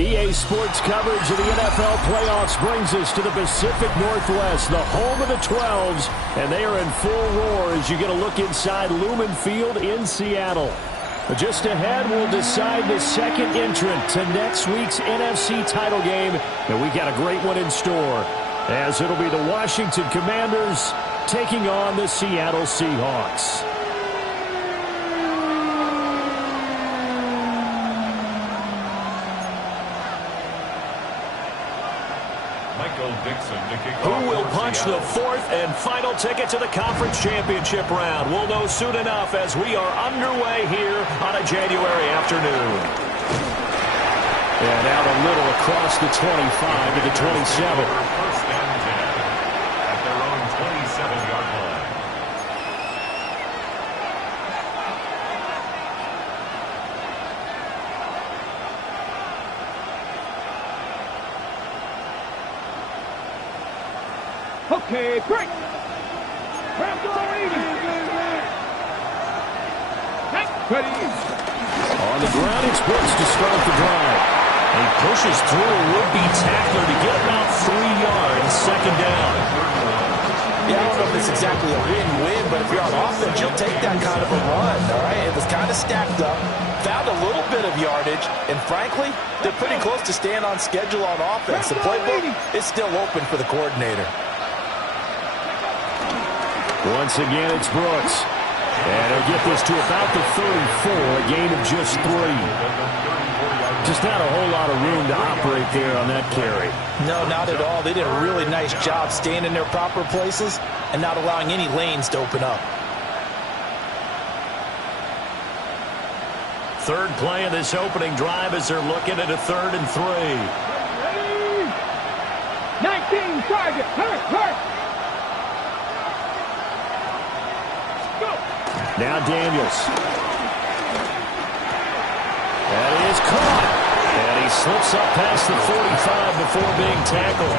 EA Sports coverage of the NFL playoffs brings us to the Pacific Northwest, the home of the 12s, and they are in full roar as you get a look inside Lumen Field in Seattle. Just ahead, we'll decide the second entrant to next week's NFC title game, and we got a great one in store, as it'll be the Washington Commanders taking on the Seattle Seahawks. Who will punch the fourth and final ticket to the conference championship round? We'll know soon enough as we are underway here on a January afternoon. And out a little across the 25 to the 27. First and 10 at their own 27-yard line. Okay, break. On the ground, it's Brooks to start the drive. He pushes through a would-be tackler to get about 3 yards, second down. Yeah, I don't know if it's exactly a win-win, but if you're on offense, you'll take that kind of a run, all right? It was kind of stacked up, found a little bit of yardage, and frankly, they're pretty close to staying on schedule on offense. The playbook is still open for the coordinator. Once again, it's Brooks. And he'll get this to about the 34, a gain of just 3. Just not a whole lot of room to operate there on that carry. No, not at all. They did a really nice job staying in their proper places and not allowing any lanes to open up. Third play of this opening drive as they're looking at a 3rd and 3. 19 target. Hurt. Now Daniels. That is caught. And he slips up past the 45 before being tackled.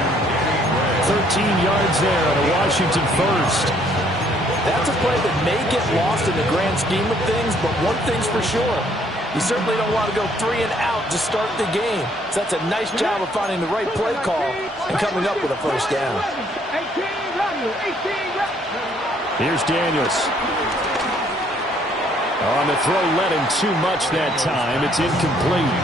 13 yards there on a Washington first. That's a play that may get lost in the grand scheme of things, but one thing's for sure. You certainly don't want to go 3 and out to start the game. So that's a nice job of finding the right play call and coming up with a first down. Here's Daniels. On the throw, led him too much that time. It's incomplete.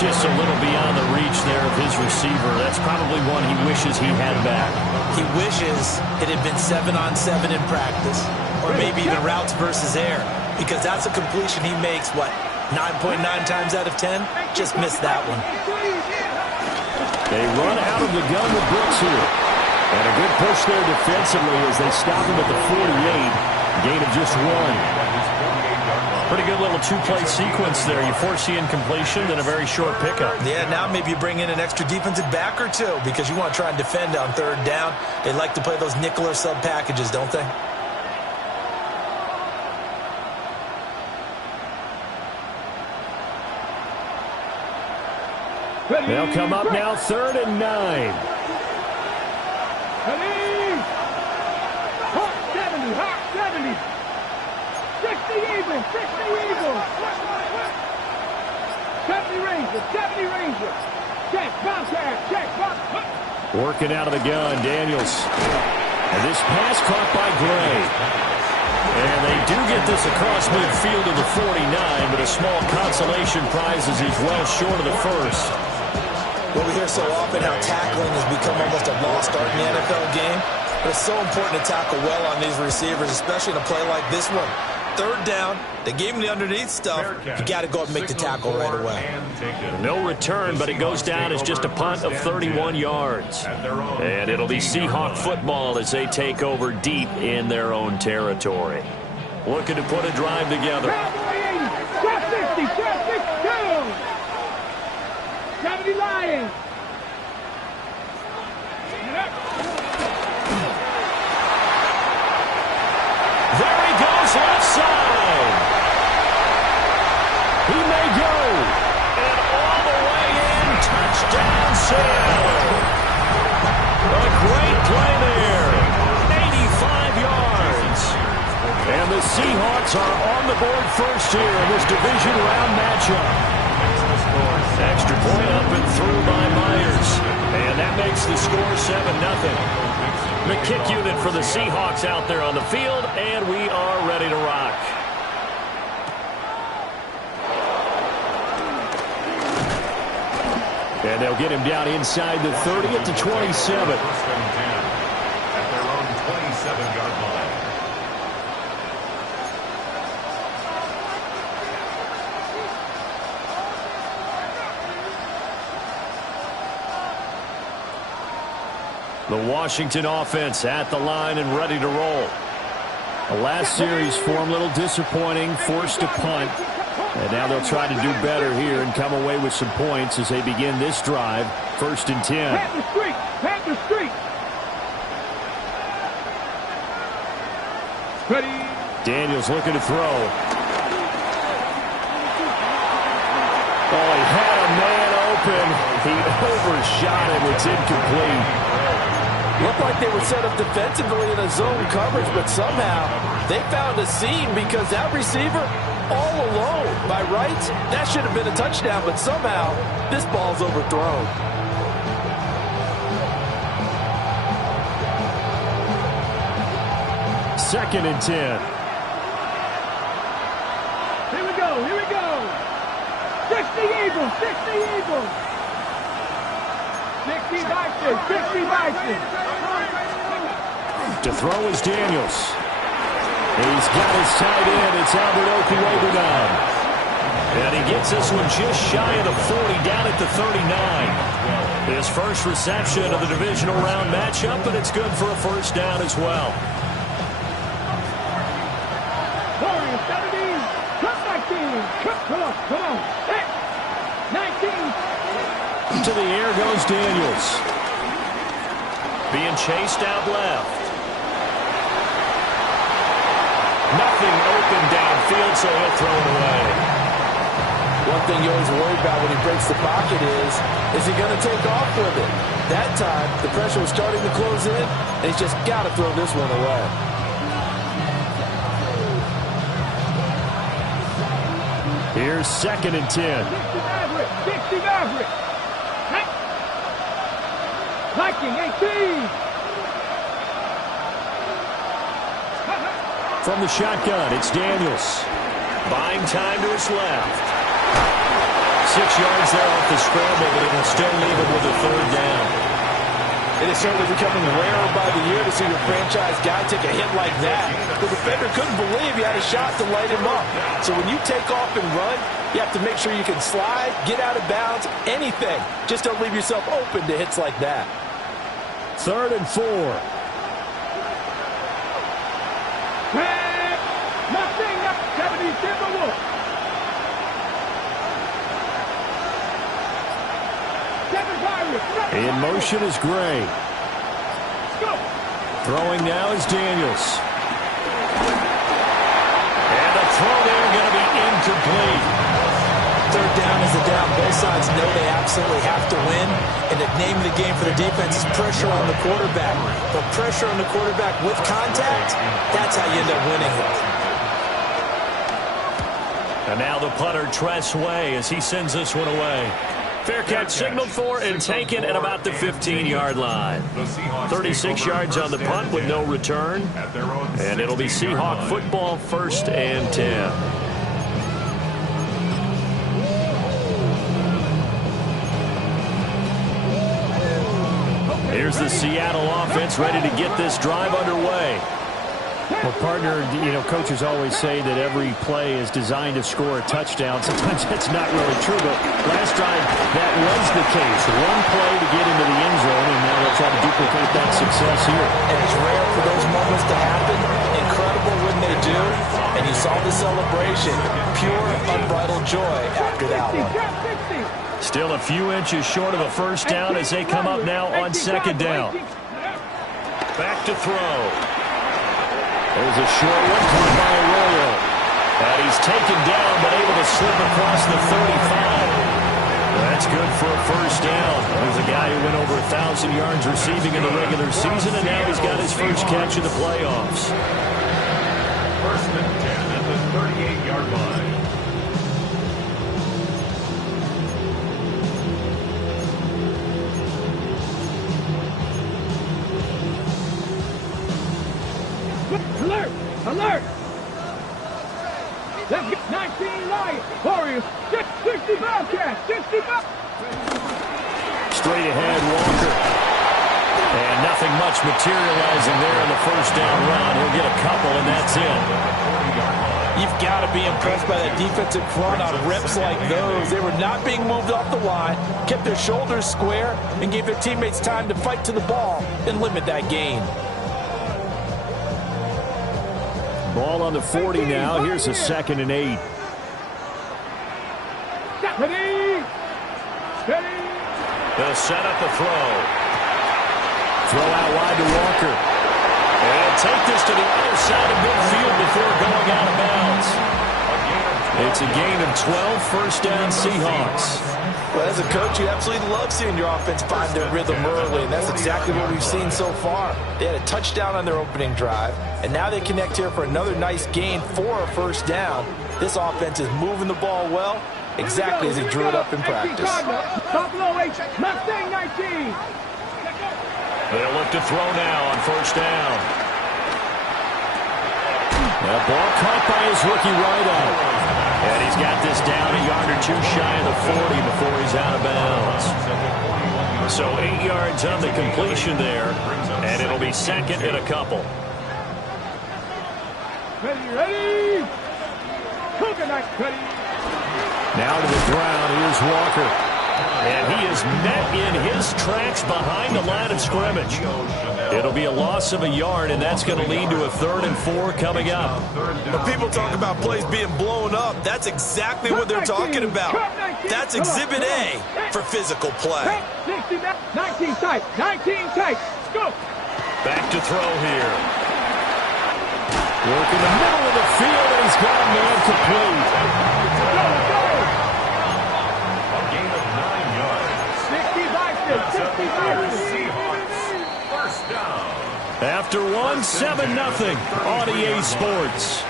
Just a little beyond the reach there of his receiver. That's probably one he wishes he had back. He wishes it had been 7-on-7 in practice, or maybe even routes versus air, because that's a completion he makes, 9.9 times out of 10? Just missed that one. They run out of the gun with Brooks here. And a good push there defensively as they stop him at the 48. Gain of just 1. Pretty good little two-play sequence there. You force the incompletion, then a very short pickup. Yeah, now maybe you bring in an extra defensive back or two because you want to try and defend on 3rd down. They like to play those nickel or sub packages, don't they? They'll come up now 3rd and 9. Hot 70. 60 Eagles. 70 Rangers. Check, bounce. Working out of the gun, Daniels. And this pass caught by Gray. And they do get this across midfield to the 49, but a small consolation prize as he's well short of the first. Well, we hear so often how tackling has become almost a lost art in the NFL game. But it's so important to tackle well on these receivers, especially in a play like this one. 3rd down, they gave him the underneath stuff. You got to go and make the tackle right away. No return, but it goes down as just a punt of 31 yards. And it'll be Seahawk football as they take over deep in their own territory. Looking to put a drive together. 70 Lions. There he goes, left side. He may go. And all the way in, touchdown Seattle. A great play there. 85 yards. And the Seahawks are on the board first here in this division round matchup. Extra point up and through by Myers. And that makes the score 7-0. The kick unit for the Seahawks out there on the field, and we are ready to rock. And they'll get him down inside the 30 at the 27. First and 10 at their own 27-yard line. The Washington offense at the line and ready to roll. The last series form a little disappointing, forced a punt. And now they'll try to do better here and come away with some points as they begin this drive. First and 10. Pat the street. Pat the street. Ready. Daniels looking to throw. Oh, he had a man open. He overshot him. It's incomplete. Looked like they were set up defensively in a zone coverage, but somehow they found a seam because that receiver all alone. By rights, that should have been a touchdown, but somehow this ball's overthrown. Second and 10. Here we go. Here we go. 60 Eagles. 60 Eagles. 60 Vikings. 60 Vikings. To throw is Daniels. He's got his tight end. It's Albert Okuwebunan. And he gets this one just shy of the 40, down at the 39. His first reception of the divisional round matchup, but it's good for a first down as well. Warriors 17. Come 19. Come on. Come on. 19. To the air goes Daniels. Being chased out left. Nothing open downfield, so he'll throw it away. One thing you always worry about when he breaks the pocket is he going to take off with it? That time, the pressure was starting to close in, and he's just got to throw this one away. Here's second and 10. 60 Maverick. 60 Maverick. Viking 18. From the shotgun, it's Daniels. Buying time to his left. 6 yards there off the scramble, but it will still leave him with a third down. It is certainly becoming rarer by the year to see your franchise guy take a hit like that. The defender couldn't believe he had a shot to light him up. So when you take off and run, you have to make sure you can slide, get out of bounds, anything. Just don't leave yourself open to hits like that. Third and 4. Nothing up 70 Timberwolves. 7 Pirates. In motion is Gray. Go. Throwing now is Daniels. And the throw there going to be incomplete. Third down is the down. Both sides know they absolutely have to win. And the name of the game for the defense is pressure on the quarterback. But pressure on the quarterback with contact, that's how you end up winning it. And now the punter, Tress Way, as he sends this one away. Fair catch signaled for and taken at about the 15-yard line. 36 yards on the punt with no return. And it'll be Seahawk football, first and 10. Here's the Seattle offense ready to get this drive underway. Well, partner, coaches always say that every play is designed to score a touchdown. Sometimes that's not really true, but last drive, that was the case. One play to get into the end zone, and now they'll try to duplicate that success here. And it's rare for those moments to happen. Incredible when they do. And you saw the celebration. Pure, unbridled joy after that one. Still a few inches short of a first down as they come up now on second down. Back to throw. There's a short one caught by Arroyo. And he's taken down, but able to slip across the 35. That's good for a first down. There's a guy who went over 1,000 yards receiving in the regular season, and now he's got his first catch in the playoffs. First and 10 at the 38-yard line. Alert! Let's get 19 Lions. Warriors. 65 catch. 65. Straight ahead, Walker. And nothing much materializing there in the first down run. He'll get a couple, and that's it. You've got to be impressed by that defensive front on reps like those. They were not being moved off the line, kept their shoulders square, and gave their teammates time to fight to the ball and limit that gain. Ball on the 40 now. Here's a 2nd and 8. Ready. Ready. They'll set up a throw. Throw out wide to Walker. And take this to the other side of midfield before going out of bounds. It's a gain of 12, first down Seahawks. Well, as a coach, you absolutely love seeing your offense find their rhythm early, and that's exactly what we've seen so far. They had a touchdown on their opening drive, and now they connect here for another nice gain for a first down. This offense is moving the ball well, exactly as they drew it up in practice. Buffalo 8, Mustang 19. They'll look to throw now on first down. That ball caught by his rookie wideout. And he's got this down a yard or two shy of the 40 before he's out of bounds. So 8 yards on the completion there, and it'll be 2nd and a couple. Ready, ready. Coconut, ready. Now to the ground, here's Walker. And he is met in his tracks behind the line of scrimmage. It'll be a loss of a yard, and that's going to lead to a 3rd and 4 coming up. When people talk about plays being blown up, that's exactly what they're talking about. That's Exhibit A for physical play. 19 tight, 19 tight. Go. Back to throw here. Work in the middle of the field, and he's got a man complete. Go, go. A gain of 9 yards. 65. Seahawks. First down. After one, 7-0 on EA Sports.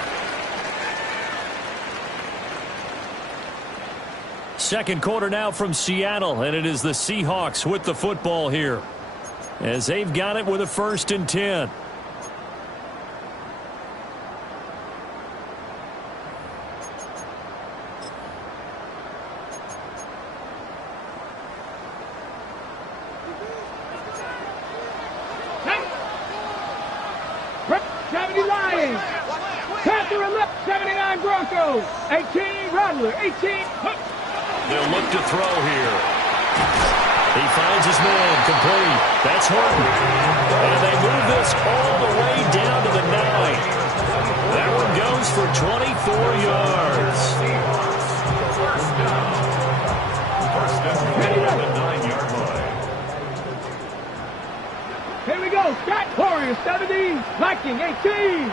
Second quarter now from Seattle, and it is the Seahawks with the football here, as they've got it with a 1st and 10. Lions. Panther 11, 79 Broncos. 18 Rattler, 18 Hook. They'll look to throw here. He finds his man complete. That's Horton. And they move this all the way down to the 9. That one goes for 24 yards. First down. First down on the 9-yard line. Here we go. Scott Warriors 70, Viking 18.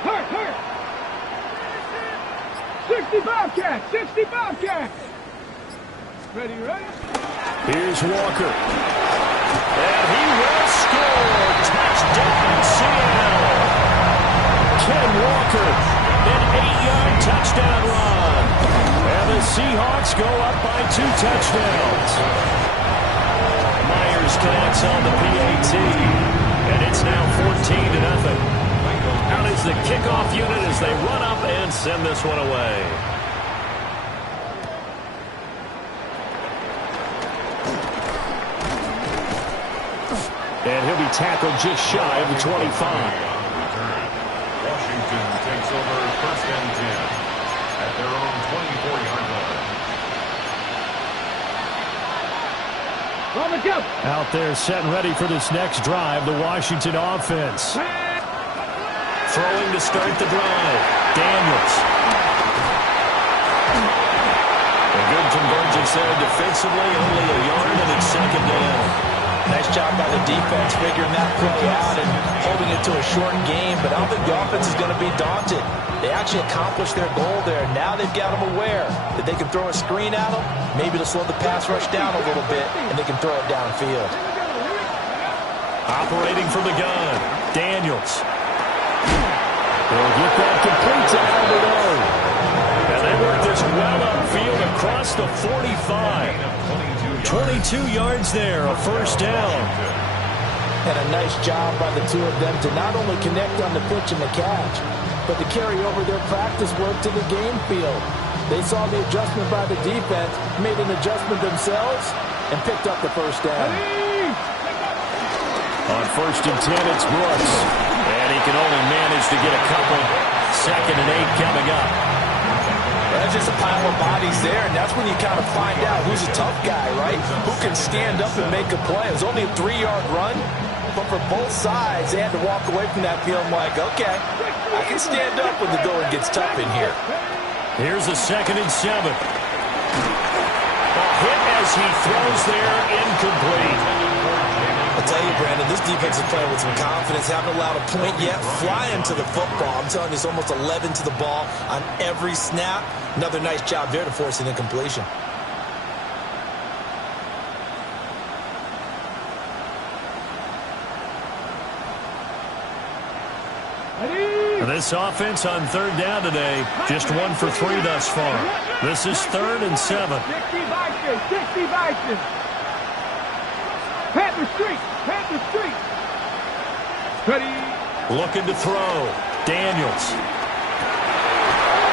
Hurt. 65 catch, 65 catch. Ready? Here's Walker. And he will score. Touchdown, Seattle. Ken Walker, an 8-yard touchdown run. And the Seahawks go up by 2 touchdowns. Myers connects on the PAT. And it's now 14-0. Out is the kickoff unit as they run up and send this one away. And he'll be tackled just shy of the 25. Washington takes over 1st and 10 at their own 24-yard line. On the jump. Out there set and ready for this next drive, the Washington offense. Throwing to start the drive. Daniels. A good convergence there defensively, only a yard, and it's 2nd down. Nice job by the defense figuring that play out and holding it to a short game, but I don't think the offense is going to be daunted. They actually accomplished their goal there. Now they've got them aware that they can throw a screen at them, maybe to slow the pass rush down a little bit, and they can throw it downfield. Operating from the gun, Daniels. They'll get that complete to Albert O. And they work this well upfield across the 45. 22 yards there, a 1st down. And a nice job by the two of them to not only connect on the pitch and the catch, but to carry over their practice work to the game field. They saw the adjustment by the defense, made an adjustment themselves, and picked up the first down. On 1st and 10, it's Brooks. And he can only manage to get a couple. 2nd and 8 coming up. That's just a pile of bodies there, and that's when you kind of find out who's a tough guy, right? Who can stand up and make a play. It was only a 3-yard run, but for both sides, they had to walk away from that feeling like, okay, I can stand up when the going gets tough in here. Here's a 2nd and 7. A hit as he throws there, incomplete. I'll tell you, Brandon, this defense is playing with some confidence. Haven't allowed a point yet. Flying to the football. I'm telling you, it's almost 11 to the ball on every snap. Another nice job there to force an incompletion. This offense on 3rd down today, just 1 for 3 thus far. This is 3rd and 7. 60 Vikings. Panther Street. Ready. Looking to throw. Daniels.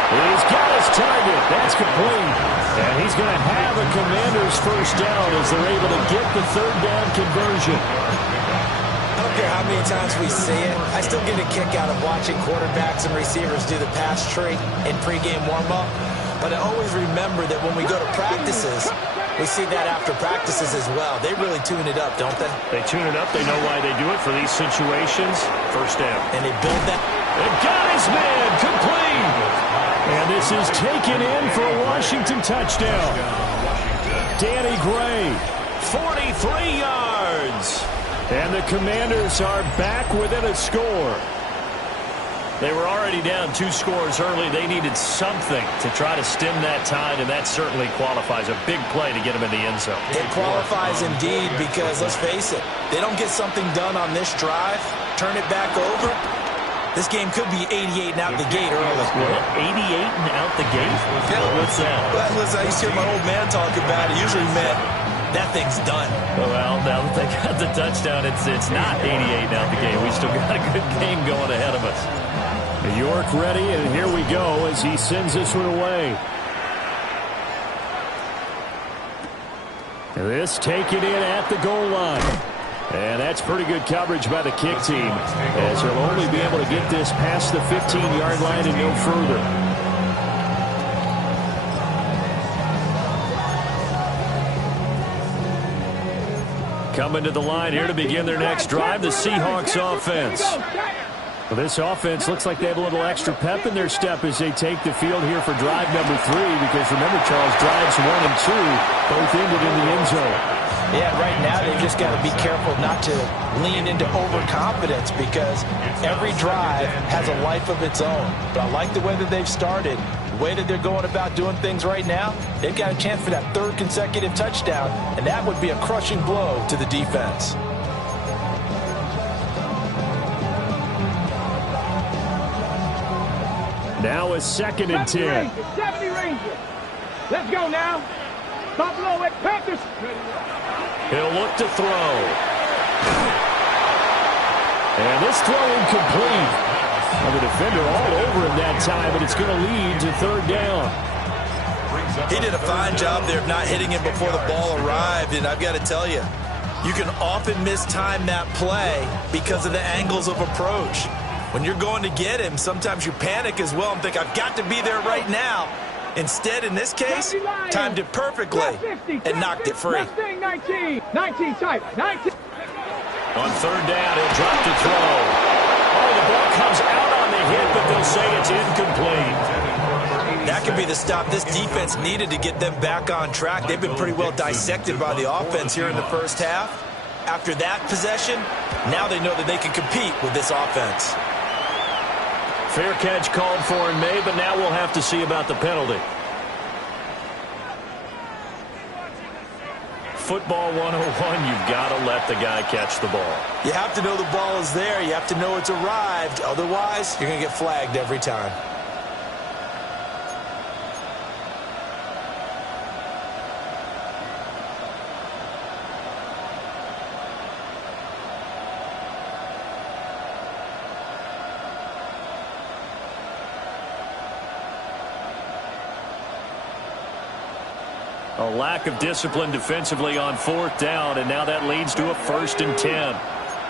He's got his target. That's complete. And he's going to have a Commanders first down as they're able to get the 3rd down conversion. I don't care how many times we see it. I still get a kick out of watching quarterbacks and receivers do the pass tree in pregame warm-up. But I always remember that when we go to practices, we see that after practices as well. They really tune it up, don't they? They tune it up. They know why they do it for these situations. First down. And they build that. And got his man complete. And this is taken in for a Washington touchdown. Danny Gray, 43 yards. And the Commanders are back within a score. They were already down 2 scores early. They needed something to try to stem that tide, and that certainly qualifies. A big play to get them in the end zone. It qualifies indeed because, let's face it, they don't get something done on this drive, turn it back over. This game could be 88 and out the gate early. 88 and out the gate? Yeah. What's that? Well, listen, I used to hear my old man talk about it. Usually meant that thing's done. Well, now that they got the touchdown, it's not 88 and out the gate. We still got a good game going ahead of us. York ready, and here we go as he sends this one away. This taken in at the goal line. And that's pretty good coverage by the kick team, as he'll only be able to get this past the 15-yard line and no further. Coming to the line here to begin their next drive, the Seahawks offense. Well, this offense looks like they have a little extra pep in their step as they take the field here for drive number 3, because remember, Charles, drives 1 and 2 both ended in the end zone. Yeah, right now they've just got to be careful not to lean into overconfidence, because every drive has a life of its own. But I like the way that they've started, the way that they're going about doing things right now. They've got a chance for that 3rd consecutive touchdown, and that would be a crushing blow to the defense. Now a 2nd and 10. 70 Rangers. Let's go now. Top low at Panthers. He'll look to throw. And this throw incomplete. Well, the defender all over him that time, but it's going to lead to 3rd down. He did a fine job there of not hitting him before the ball arrived, and I've got to tell you, you can often mistime that play because of the angles of approach. When you're going to get him, sometimes you panic as well and think, I've got to be there right now. Instead, in this case, timed it perfectly and knocked it free. 19 type. 19. On 3rd down, he'll drop to throw. Oh, the ball comes out on the hit, but they'll say it's incomplete. That could be the stop this defense needed to get them back on track. They've been pretty well dissected by the offense here in the first half. After that possession, now they know that they can compete with this offense. Fair catch called for in May, but now we'll have to see about the penalty. Football 101, you've got to let the guy catch the ball. You have to know the ball is there. You have to know it's arrived. Otherwise, you're going to get flagged every time. A lack of discipline defensively on 4th down, and now that leads to a 1st and 10.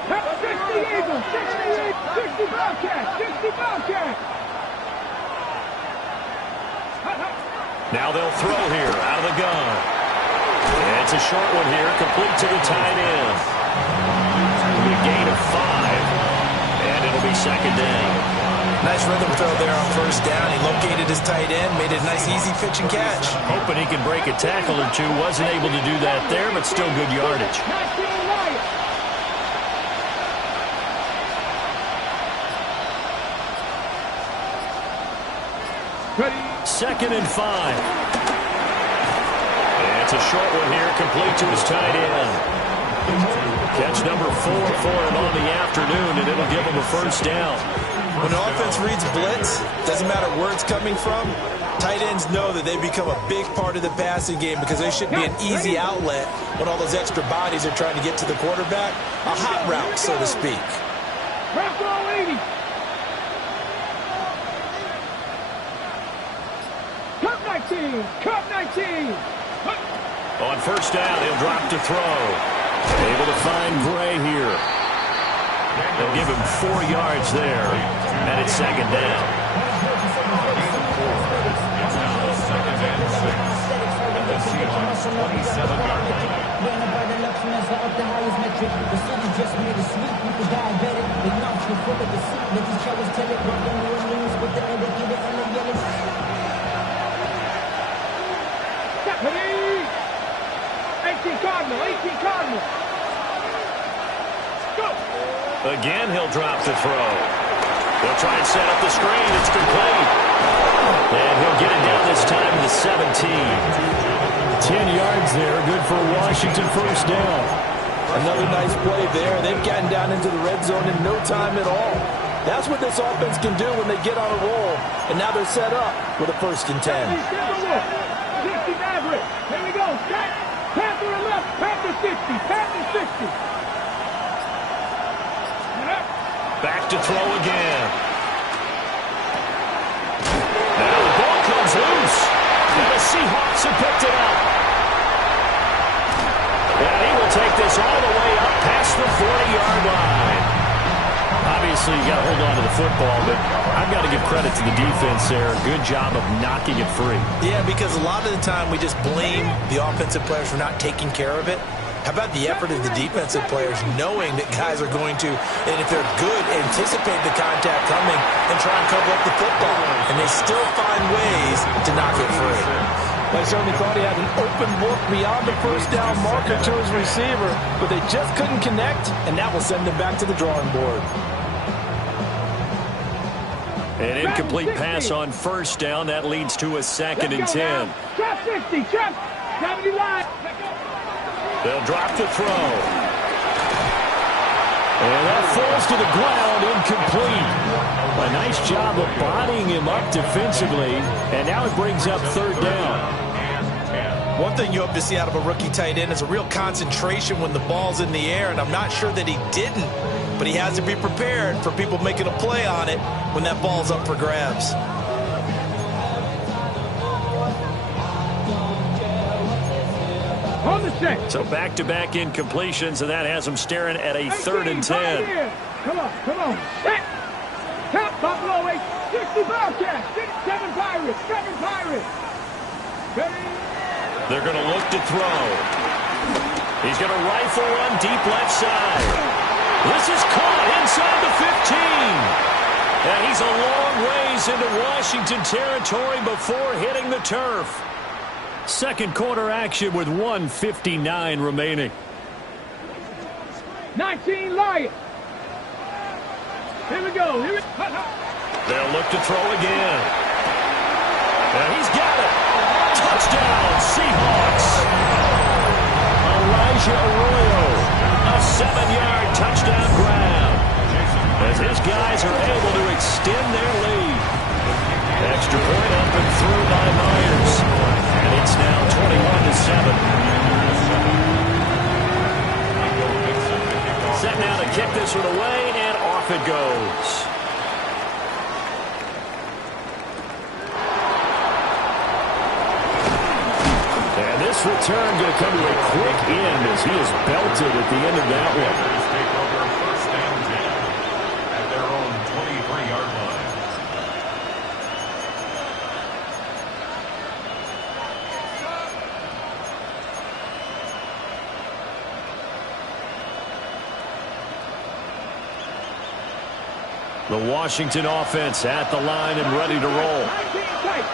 60 Eagles, 60 Bobcats, 60 Bobcats. Now they'll throw here out of the gun. And it's a short one here, complete to the tight end. A gain of 5, and it'll be 2nd down. Nice rhythm throw there on 1st down. He located his tight end, made it a nice, easy pitch and catch. Hoping he can break a tackle or two. Wasn't able to do that there, but still good yardage. 2nd and 5. And it's a short one here, complete to his tight end. Catch number 4 for him on the afternoon, and it'll give him a 1st down. When the offense reads blitz, doesn't matter where it's coming from, tight ends know that they become a big part of the passing game because they should be an easy outlet when all those extra bodies are trying to get to the quarterback. A hot route, so to speak. Cup 19. On 1st down, he'll drop to throw. Able to find Gray here. They'll give him 4 yards there, and it's 2nd down. The Seahawks 27-yard line. Again, he'll drop to throw. They'll try and set up the screen. It's complete. And he'll get it down this time to the 17. 10 yards there. Good for Washington 1st down. Another nice play there. They've gotten down into the red zone in no time at all. That's what this offense can do when they get on a roll. And now they're set up with a 1st and 10. 60 Maverick. Here we go. Panther left. Panther 60. Panther 60. Back to throw again. Now the ball comes loose. And the Seahawks have picked it up. And he will take this all the way up past the 40-yard line. Obviously, you got to hold on to the football, but I've got to give credit to the defense there. Good job of knocking it free. Yeah, because a lot of the time we just blame the offensive players for not taking care of it. How about the effort of the defensive players knowing that guys are going to, and if they're good, anticipate the contact coming and try and cover up the football. And they still find ways to knock it free. I certainly thought he had an open look beyond the 1st down marker to his receiver, but they just couldn't connect, and that will send them back to the drawing board. An incomplete pass on 1st down. That leads to a 2nd and 10. Trap 60. Trap 70 line. They'll drop to throw. And that falls to the ground, incomplete. A nice job of bodying him up defensively, and now it brings up 3rd down. One thing you hope to see out of a rookie tight end is a real concentration when the ball's in the air, and I'm not sure that he didn't, but he has to be prepared for people making a play on it when that ball's up for grabs. So back-to-back incompletions, and that has them staring at a 3rd and 10. Come on. Top Buffalo 8, 60 Bobcats, 7 Pirates, 7 Pirates. They're going to look to throw. He's going to rifle one deep left side. This is caught inside the 15. And he's a long ways into Washington territory before hitting the turf. 2nd quarter action with 1:59 remaining. 19 Lions. Here we go. They'll look to throw again. And he's got it. Touchdown, Seahawks. Elijah Arroyo, a 7-yard touchdown grab. As his guys are able to extend their lead. Extra point up and through by Myers. And it's now 21-7. Set now to kick this one away, and off it goes. And this This return going to come to a quick end as he is belted at the end of that one. Commanders take over first and 10 at their own 23-yard line. The Washington offense at the line and ready to roll.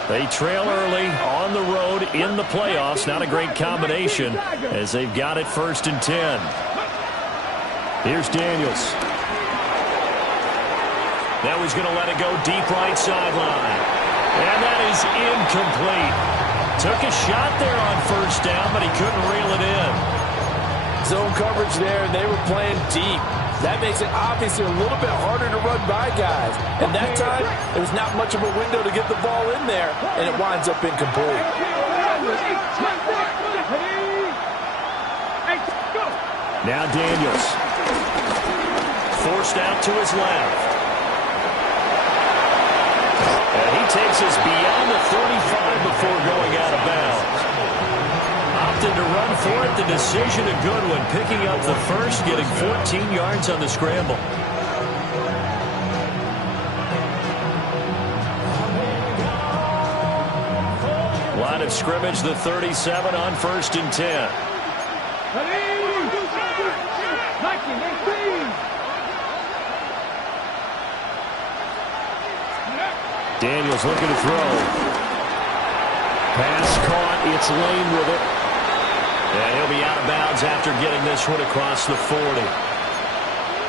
They trail early on the road in the playoffs. Not a great combination as they've got it first and 10. Here's Daniels. Now he's going to let it go deep right sideline. And that is incomplete. Took a shot there on first down, but he couldn't reel it in. Zone coverage there, and they were playing deep. That makes it obviously a little bit harder to run by guys. And that time, there was not much of a window to get the ball in there, and it winds up incomplete. Now Daniels. Forced out to his left. And he takes us beyond the 35 before going out of bounds. Opted to run for it. The decision a good one. Picking up the first, getting 14 yards on the scramble. Line of scrimmage, the 37 on first and 10. Daniels looking to throw. Pass caught. It's Lane with it. And he'll be out of bounds after getting this one across the 40.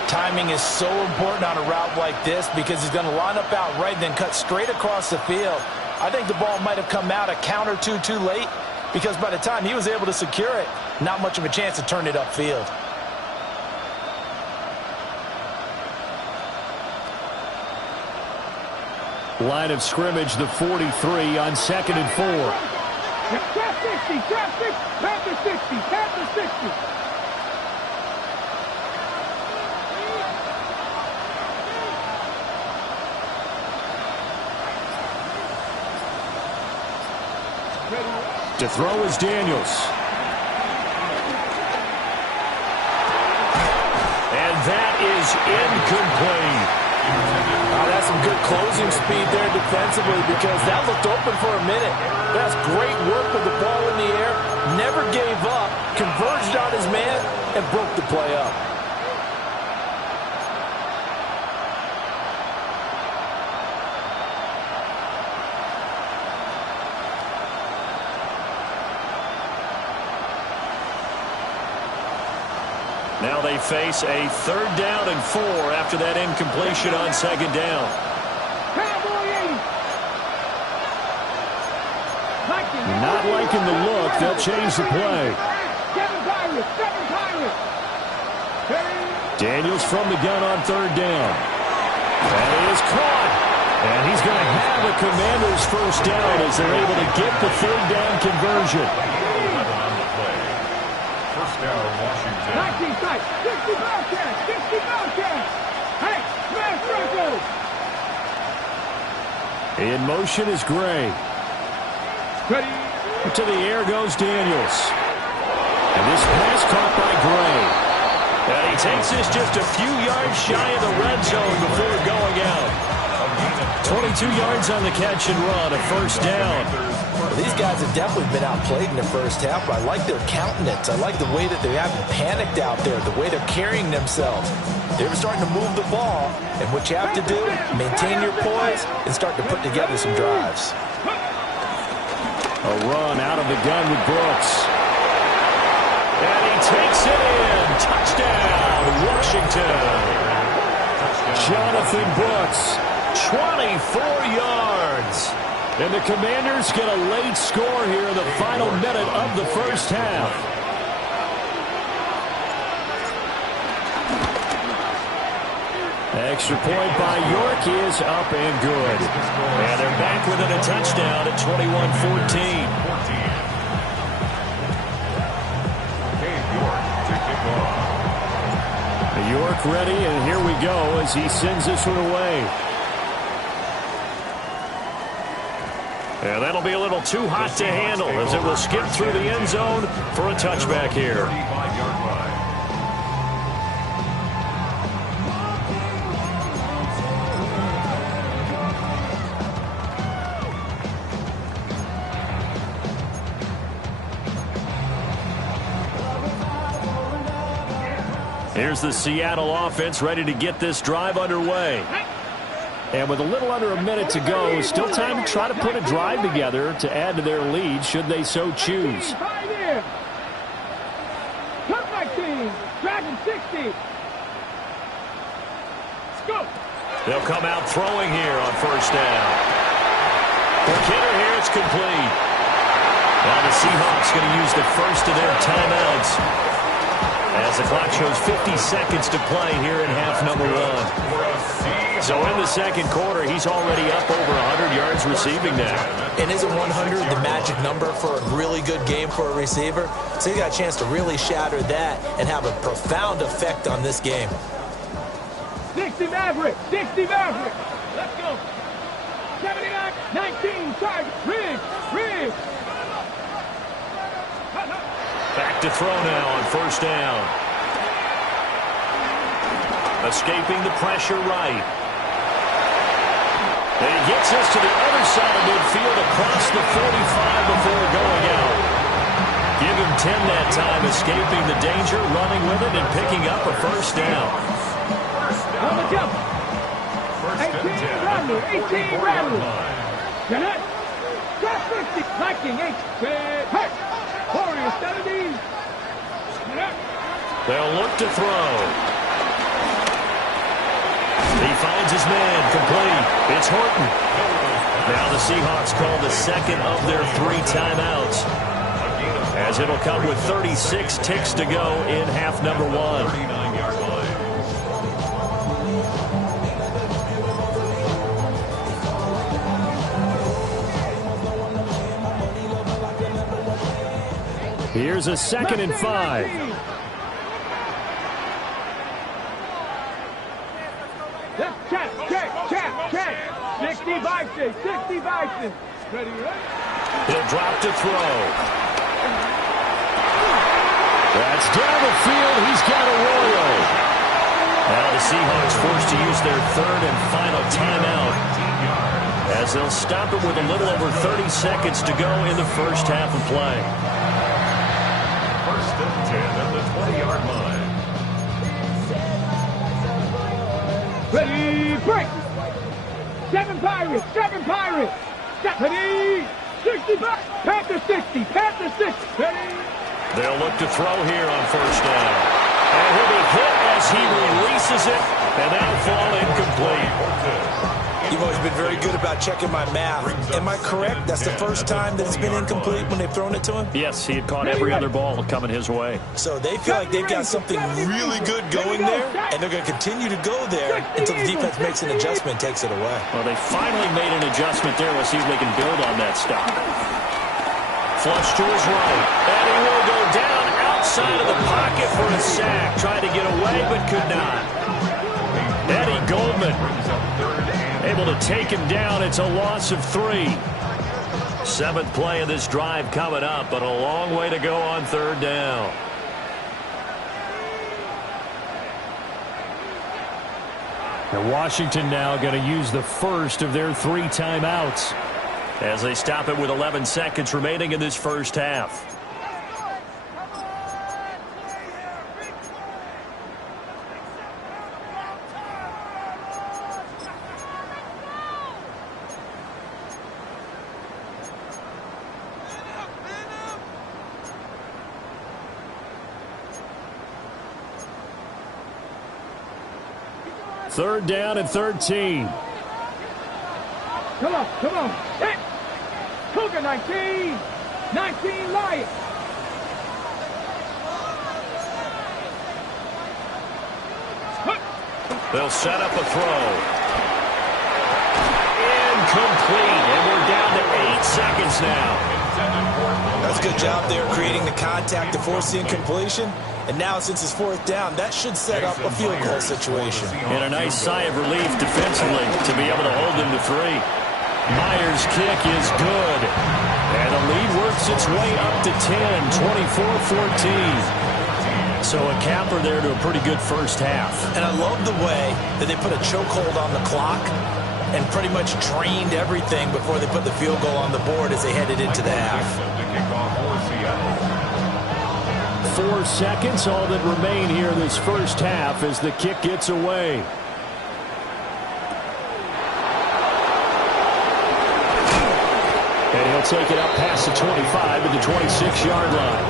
Timing is so important on a route like this because he's going to line up out right and then cut straight across the field. I think the ball might have come out a count or two too late because by the time he was able to secure it, not much of a chance to turn it upfield. Line of scrimmage, the 43 on second and 4. Trap 60, trap 60, Panther 60, Panther 60. To throw is Daniels. And that is incomplete. That's some good closing speed there defensively because that looked open for a minute. That's great work with the ball in the air. Never gave up, converged on his man, and broke the play up. Now they face a 3rd down and 4 after that incompletion on second down. Not liking the look. They'll change the play. Daniels from the gun on 3rd down. That is caught. And he's going to have a Commanders first down as they're able to get the 3rd down conversion. First down, Washington. 19 sight, 60 Bobcats, 60 Bobcats. Hey, smash Franco. In motion is Gray. Ready. To the air goes Daniels. And this pass caught by Gray. And he takes this just a few yards shy of the red zone before going out. 22 yards on the catch and run, a first down. Well, these guys have definitely been outplayed in the first half, but I like their countenance. I like the way that they haven't panicked out there, the way they're carrying themselves. They were starting to move the ball, and what you have to do, maintain your poise and start to put together some drives. A run out of the gun with Brooks. And he takes it in. Touchdown, Washington. Jonathan Brooks, 24 yards. And the Commanders get a late score here in the final minute of the first half. Extra point by York is up and good. And they're back within a touchdown at 21-14. York ready, and here we go as he sends this one away. And that'll be a little too hot to handle as it will skip through the end zone for a touchback here. 35-yard line. Here's the Seattle offense ready to get this drive underway. And with a little under a minute to go, still time to try to put a drive together to add to their lead should they so choose. Cut my team. Dragon 60. Let's go. They'll come out throwing here on first down. For Kidder here, it's complete. Now the Seahawks going to use the first of their timeouts as the clock shows 50 seconds to play here in half number one. So in the second quarter, he's already up over 100 yards receiving now. And isn't 100 the magic number for a really good game for a receiver? So he got a chance to really shatter that and have a profound effect on this game. 60 Maverick. 60 Maverick. Let's go. 79, 19, target. Riggs. Back to throw now on first down. Escaping the pressure right. And he gets us to the other side of midfield across the 45 before going out. Give him 10 that time, escaping the danger, running with it, and picking up a first down. On the jump. 18 Rattler. 18 Rattler. Connect. Drop 50. Viking 8. Hey. Warrior 70. They'll look to throw. He finds his man, complete. It's Horton. Now the Seahawks call the second of their 3 timeouts, as it'll come with 36 ticks to go in half number one. 39-yard line. Here's a 2nd and 5. Check. 60 Bison. 60 Bison. Ready? He'll drop to throw. That's down the field. He's got a Arroyo. Now the Seahawks forced to use their 3rd and final timeout, as they'll stop it with a little over 30 seconds to go in the first half of play. 1st and 10 at the 20-yard line. Ready, break. 7 Pirates. 7 Pirates. Ready. 65. Panther 60. Panther 60. Ready. They'll look to throw here on first down. And he'll be hit as he releases it, and that'll fall incomplete. You've always been very good about checking my math. Am I correct? That's the first time that it's been incomplete when they've thrown it to him? Yes, he had caught every other ball coming his way. So they feel like they've got something really good going there, and they're going to continue to go there until the defense makes an adjustment and takes it away. Well, they finally made an adjustment there. We'll see if they can build on that stop. Flush to his right, and he will go down outside of the pocket for a sack. Tried to get away, but could not. Eddie Goldman able to take him down. It's a loss of 3. 7th play of this drive coming up, but a long way to go on 3rd down. And Washington now going to use the first of their 3 timeouts, as they stop it with 11 seconds remaining in this first half. Third down and 13. Come on. Hit. Cougar 19. 19 Lions. They'll set up a throw. Incomplete. And we're down to 8 seconds now. That's a good job there creating the contact to force the incompletion. And now, since it's 4th down, that should set up a field goal situation. And a nice sigh of relief defensively to be able to hold them to 3. Myers' kick is good. And the lead works its way up to 10, 24-14. So a capper there to a pretty good first half. And I love the way that they put a chokehold on the clock and pretty much drained everything before they put the field goal on the board as they headed into the half. 4 seconds, all that remain here in this first half as the kick gets away. And he'll take it up past the 25 to the 26-yard line.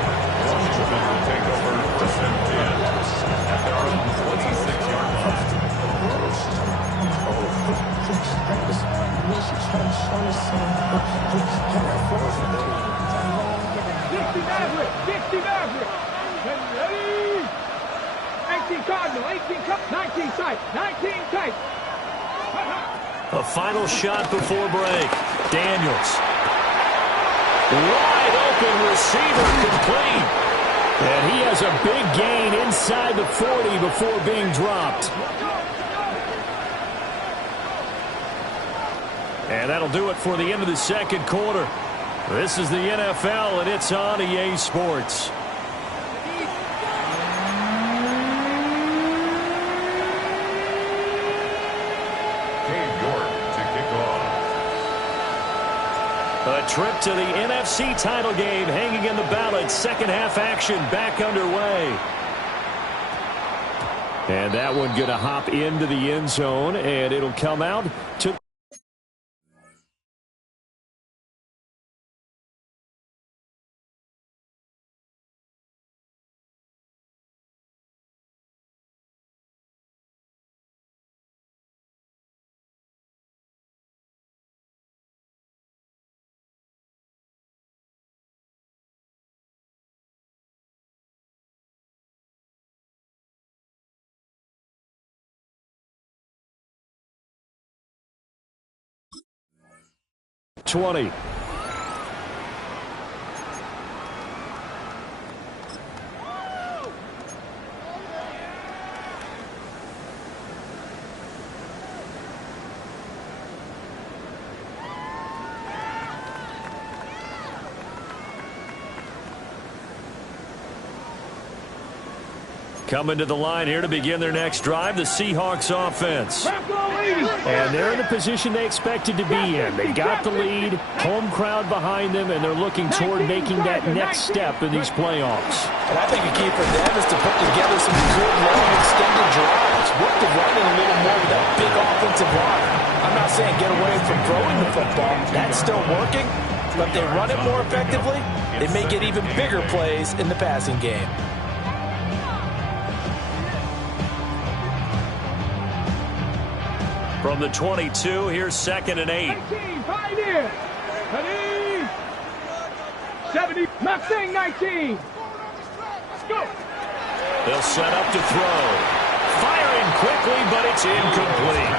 Dixie Maverick. 18 Cardinal, 18 Cup, 19 tight, 19 tight. A final shot before break. Daniels. Wide open receiver complete. And he has a big gain inside the 40 before being dropped. And that'll do it for the end of the second quarter. This is the NFL, and it's on EA Sports. A trip to the NFC title game hanging in the balance. Second half action back underway. And that one going to hop into the end zone, and it'll come out to... ...20. Coming to the line here to begin their next drive, the Seahawks offense. And they're in the position they expected to be in. They got the lead, home crowd behind them, and they're looking toward making that next step in these playoffs. And I think a key for them is to put together some good, long, extended drives. Work the running a little more with that big offensive line. I'm not saying get away from throwing the football. That's still working. But if they run it more effectively, they may get even bigger plays in the passing game. From the 22, here's 2nd and 8. 19, Pioneer. 70, Mustang 19. Let's go. They'll set up to throw. Firing quickly, but it's incomplete.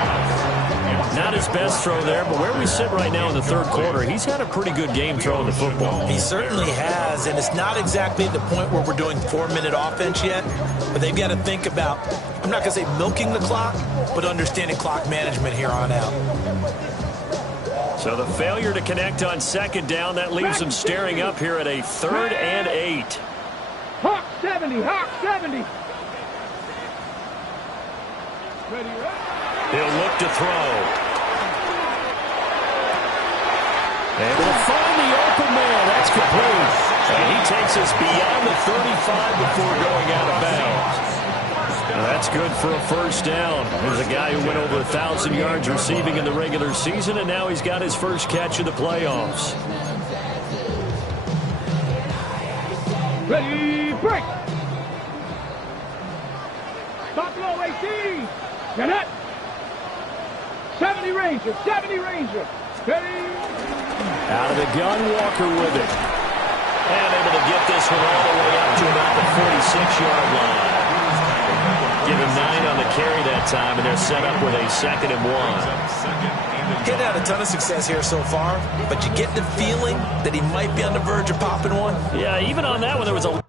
Not his best throw there, but where we sit right now in the third quarter, he's had a pretty good game throwing the football. He certainly has, and it's not exactly at the point where we're doing 4-minute offense yet, but they've got to think about, I'm not going to say milking the clock, but understanding clock management here on out. So the failure to connect on 2nd down, that leaves them staring up here at a 3rd and 8. Hawk 70, Hawk 70. Ready, He'll look to throw. And will find the open man. That's complete. And he takes us beyond the 35 before going out of bounds. That's good for a first down. There's a guy who went over 1,000 yards receiving in the regular season, and now he's got his first catch of the playoffs. Ready, break. Buffalo 18. Get it. 70 Ranger, 70 Ranger. Ready. Out of the gun, Walker with it. And able to get this one all the way up to about the 46-yard line. Give him 9 on the carry that time, and they're set up with a 2nd and 1. He's had a ton of success here so far, but you get the feeling that he might be on the verge of popping one. Yeah, even on that one, there was a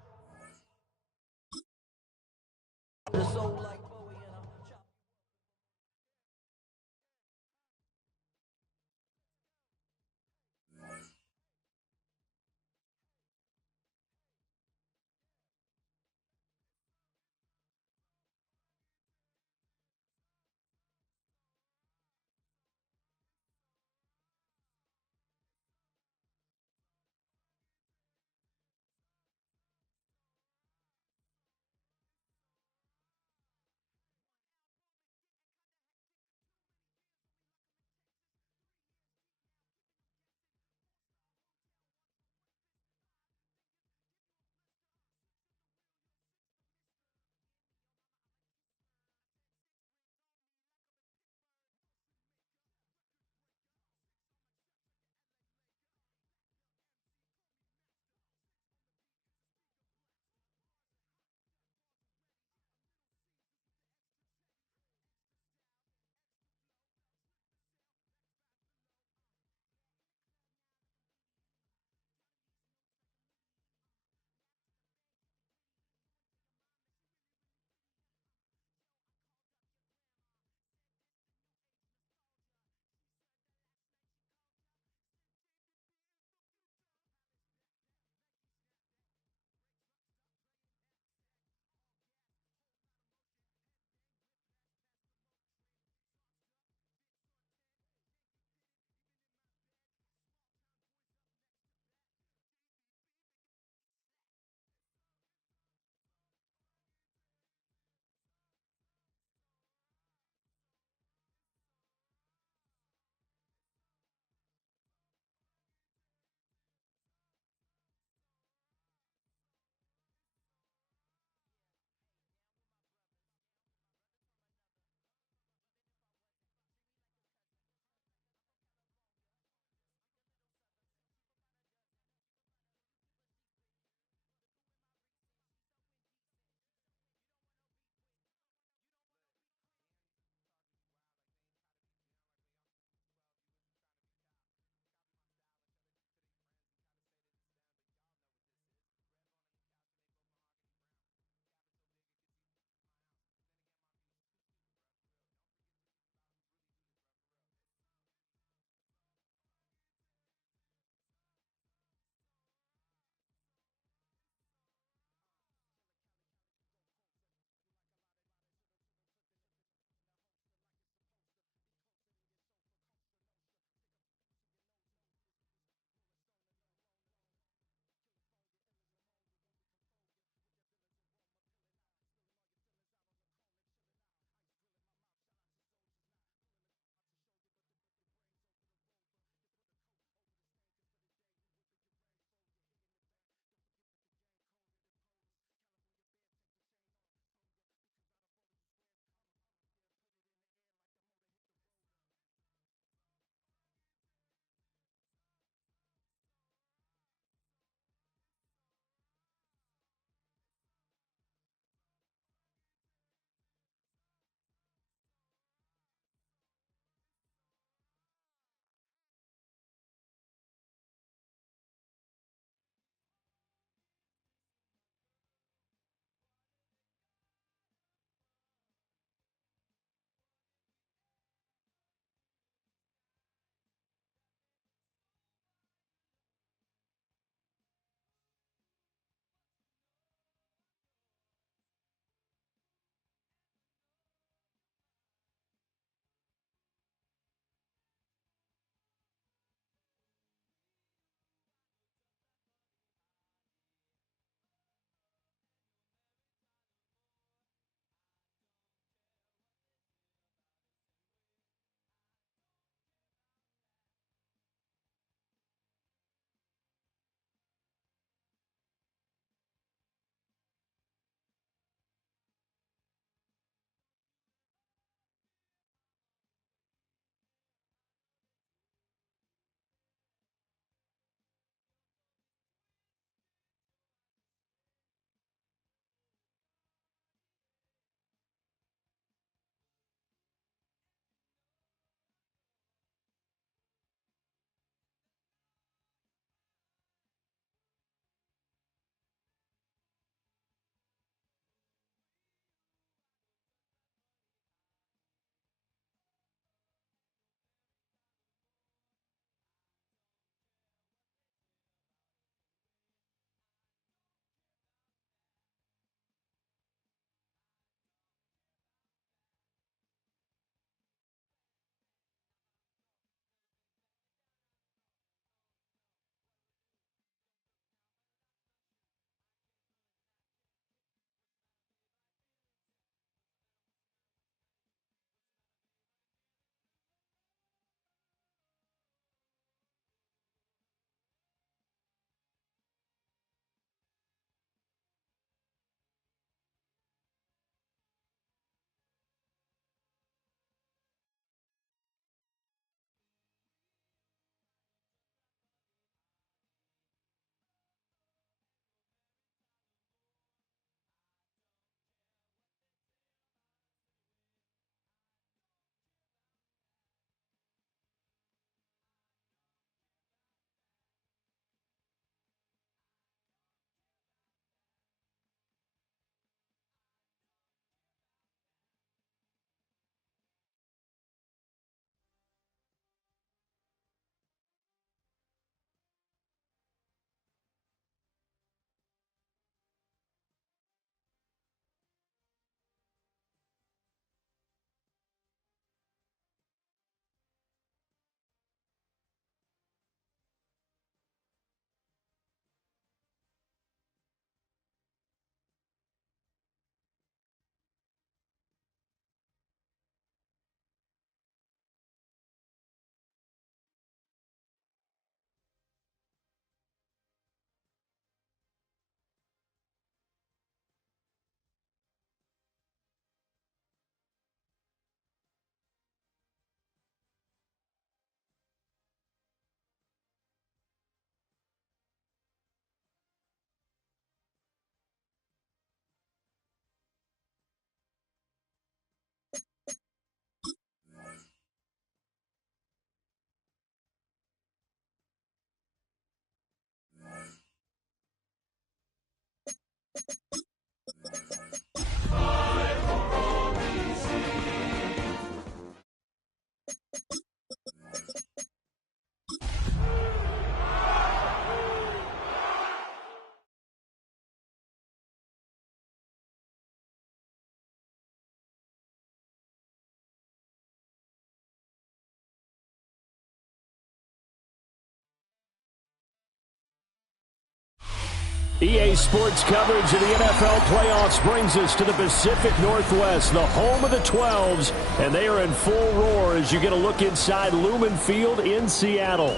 EA Sports coverage of the NFL playoffs brings us to the Pacific Northwest, the home of the 12s, and they are in full roar as you get a look inside Lumen Field in Seattle.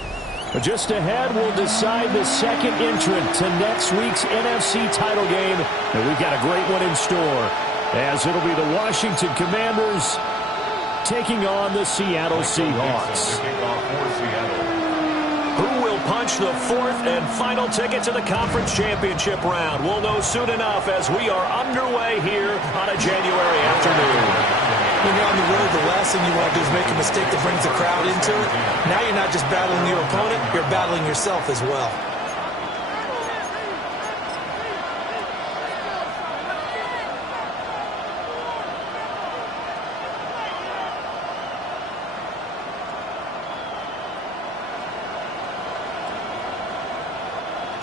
But just ahead, we'll decide the second entrant to next week's NFC title game, and we've got a great one in store, as it'll be the Washington Commanders taking on the Seattle Seahawks. Who will punch the fourth and final ticket to the conference championship round? We'll know soon enough as we are underway here on a January afternoon. When you're on the road, the last thing you want to do is make a mistake that brings the crowd into it. Now you're not just battling your opponent, you're battling yourself as well.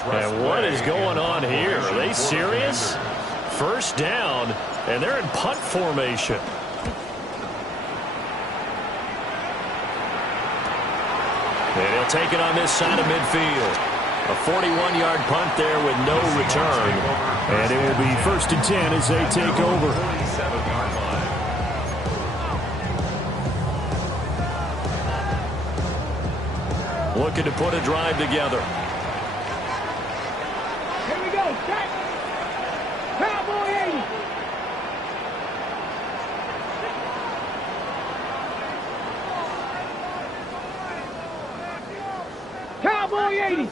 And what is going on here? Are they serious? First down, and they're in punt formation. And he'll take it on this side of midfield. A 41-yard punt there with no return. And it will be 1st and 10 as they take over. Looking to put a drive together. Here we go. Set. Cowboy 80. Cowboy 80.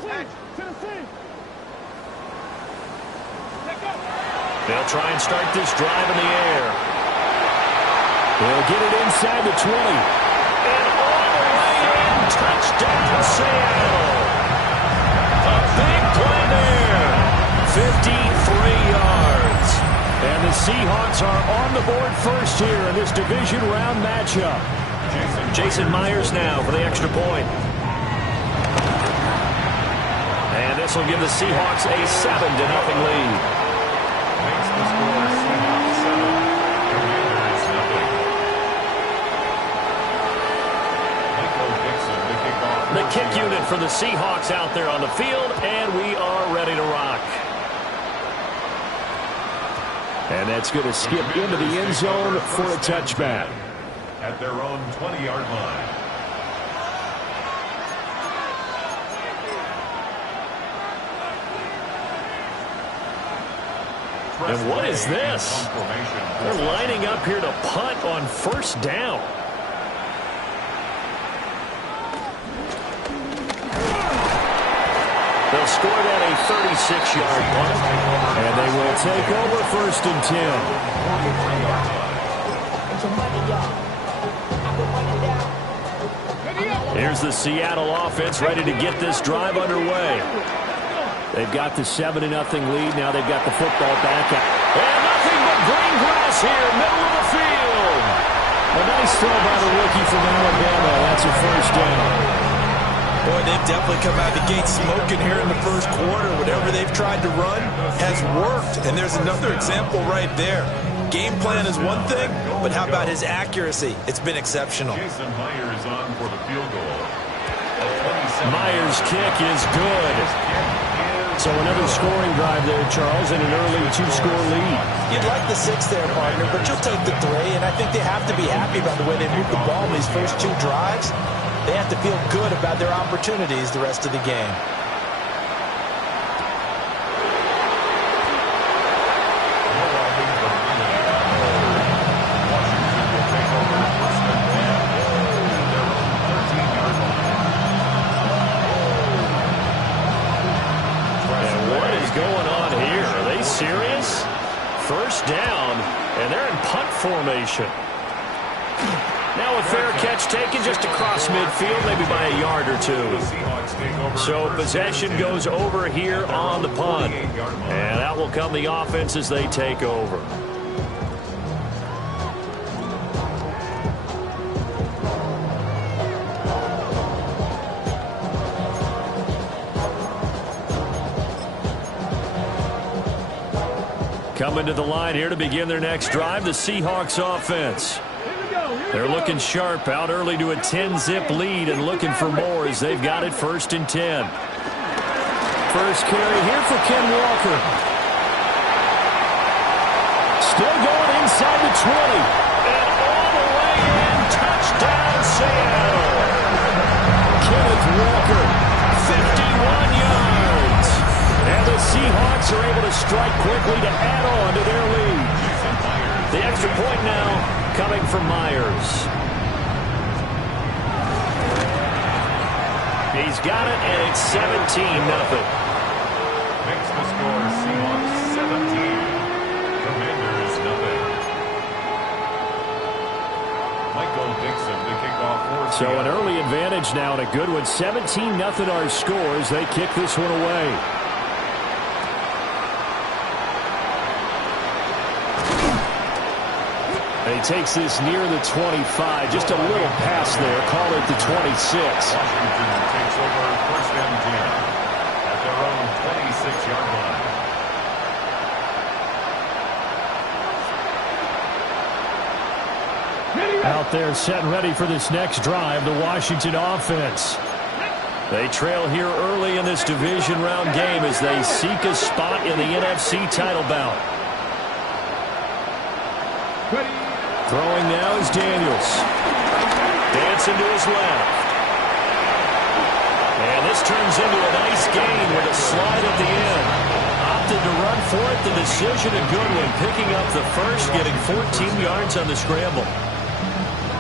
They'll try and start this drive in the air. They'll get it inside the 20. And all the way in. Touchdown, Seattle. A big play there. 53 yards. And the Seahawks are on the board first here in this division round matchup. Jason Myers now for the extra point. And this will give the Seahawks a 7-0 lead. Makes the score Seahawks 7, Commanders 0. The kick unit for the Seahawks out there on the field, and we are ready to rock. And that's going to skip into the end zone for a touchback. At their own 20-yard line. And what is this? They're lining up here to punt on first down. They'll score that a 36-yard punt. And they will take over 1st and 10. Here's the Seattle offense ready to get this drive underway. They've got the 7-0 lead. Now they've got the football back. And nothing but green grass here, middle of the field. A nice throw by the rookie from Alabama. That's a first down. Boy, they've definitely come out of the gate smoking here in the first quarter. Whatever they've tried to run has worked. And there's another example right there. Game plan is one thing, but how about his accuracy? It's been exceptional. Jason Myers on for the field goal. Myers' kick is good. So another scoring drive there, Charles, and an early 2-score lead. You'd like the 6 there, partner, but you'll take the 3, and I think they have to be happy about the way they moved the ball in these first 2 drives. They have to feel good about their opportunities the rest of the game. Serious? First down, and they're in punt formation. Now a fair catch taken just across midfield, maybe by a yard or 2. So possession goes over here on the punt. And out will come the offense as they take over. Coming to the line here to begin their next drive, the Seahawks offense. They're looking sharp, out early to a 10-zip lead and looking for more as they've got it 1st and 10. first carry here for Ken Walker. Still going inside the 20. And all the way in. Touchdown, Seattle. Kenneth Walker, 51 yards. and the Seahawks are able to strike quickly to add on to their lead. The extra point now coming from Myers. He's got it, and it's 17-0. Makes the score Seahawks 17. Commanders nothing. Michael Dixon to kick off for So an early advantage now and a good one. 17-0 our scores. They kick this one away. And he takes this near the 25. Just a little pass there. Call it the 26. Washington takes over first and 10 at their own 26-yard line. Out there set and ready for this next drive, the Washington offense. They trail here early in this division round game as they seek a spot in the NFC title bout. Throwing now is Daniels. Dancing to his left. And this turns into a nice gain with a slide at the end. Opted to run for it. The decision a good one. Picking up the first, getting 14 yards on the scramble.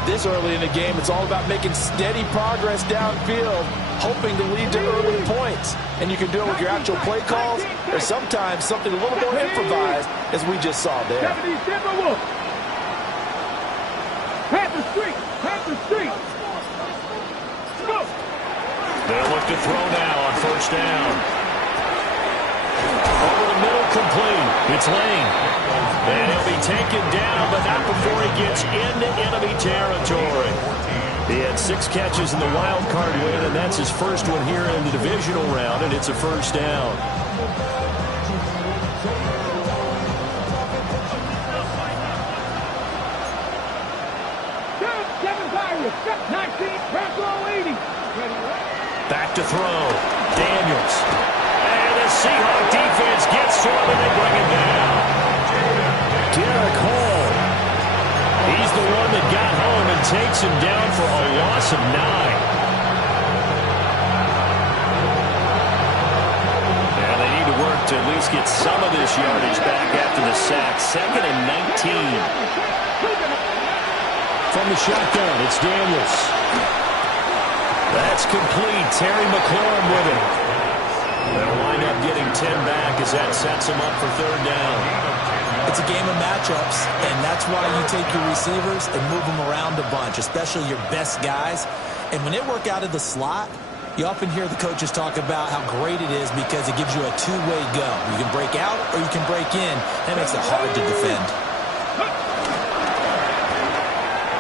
This early in the game, it's all about making steady progress downfield, hoping to lead to early points. And you can do it with your actual play calls, or sometimes something a little more improvised, as we just saw there. They'll look to throw now on first down. Over the middle, complete. It's Lane. And he'll be taken down, but not before he gets into enemy territory. He had 6 catches in the wild card win, and that's his first one here in the divisional round, and it's a first down. Back to throw. Daniels. And the Seahawks defense gets to him, and they bring him down. Derek Hall. He's the one that got home and takes him down for a loss of 9. And they need to work to at least get some of this yardage back after the sack. 2nd and 19. From the shotgun, it's Daniels. That's complete. Terry McLaurin with it. They'll wind up getting 10 back as that sets them up for 3rd down. It's a game of matchups, and that's why you take your receivers and move them around a bunch, especially your best guys. And when they work out of the slot, you often hear the coaches talk about how great it is because it gives you a two-way go. You can break out or you can break in. That makes it hard to defend.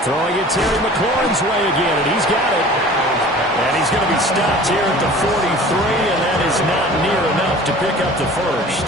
Throwing it Terry McLaurin's way again, and he's got it. And he's going to be stopped here at the 43, and that is not near enough to pick up the first.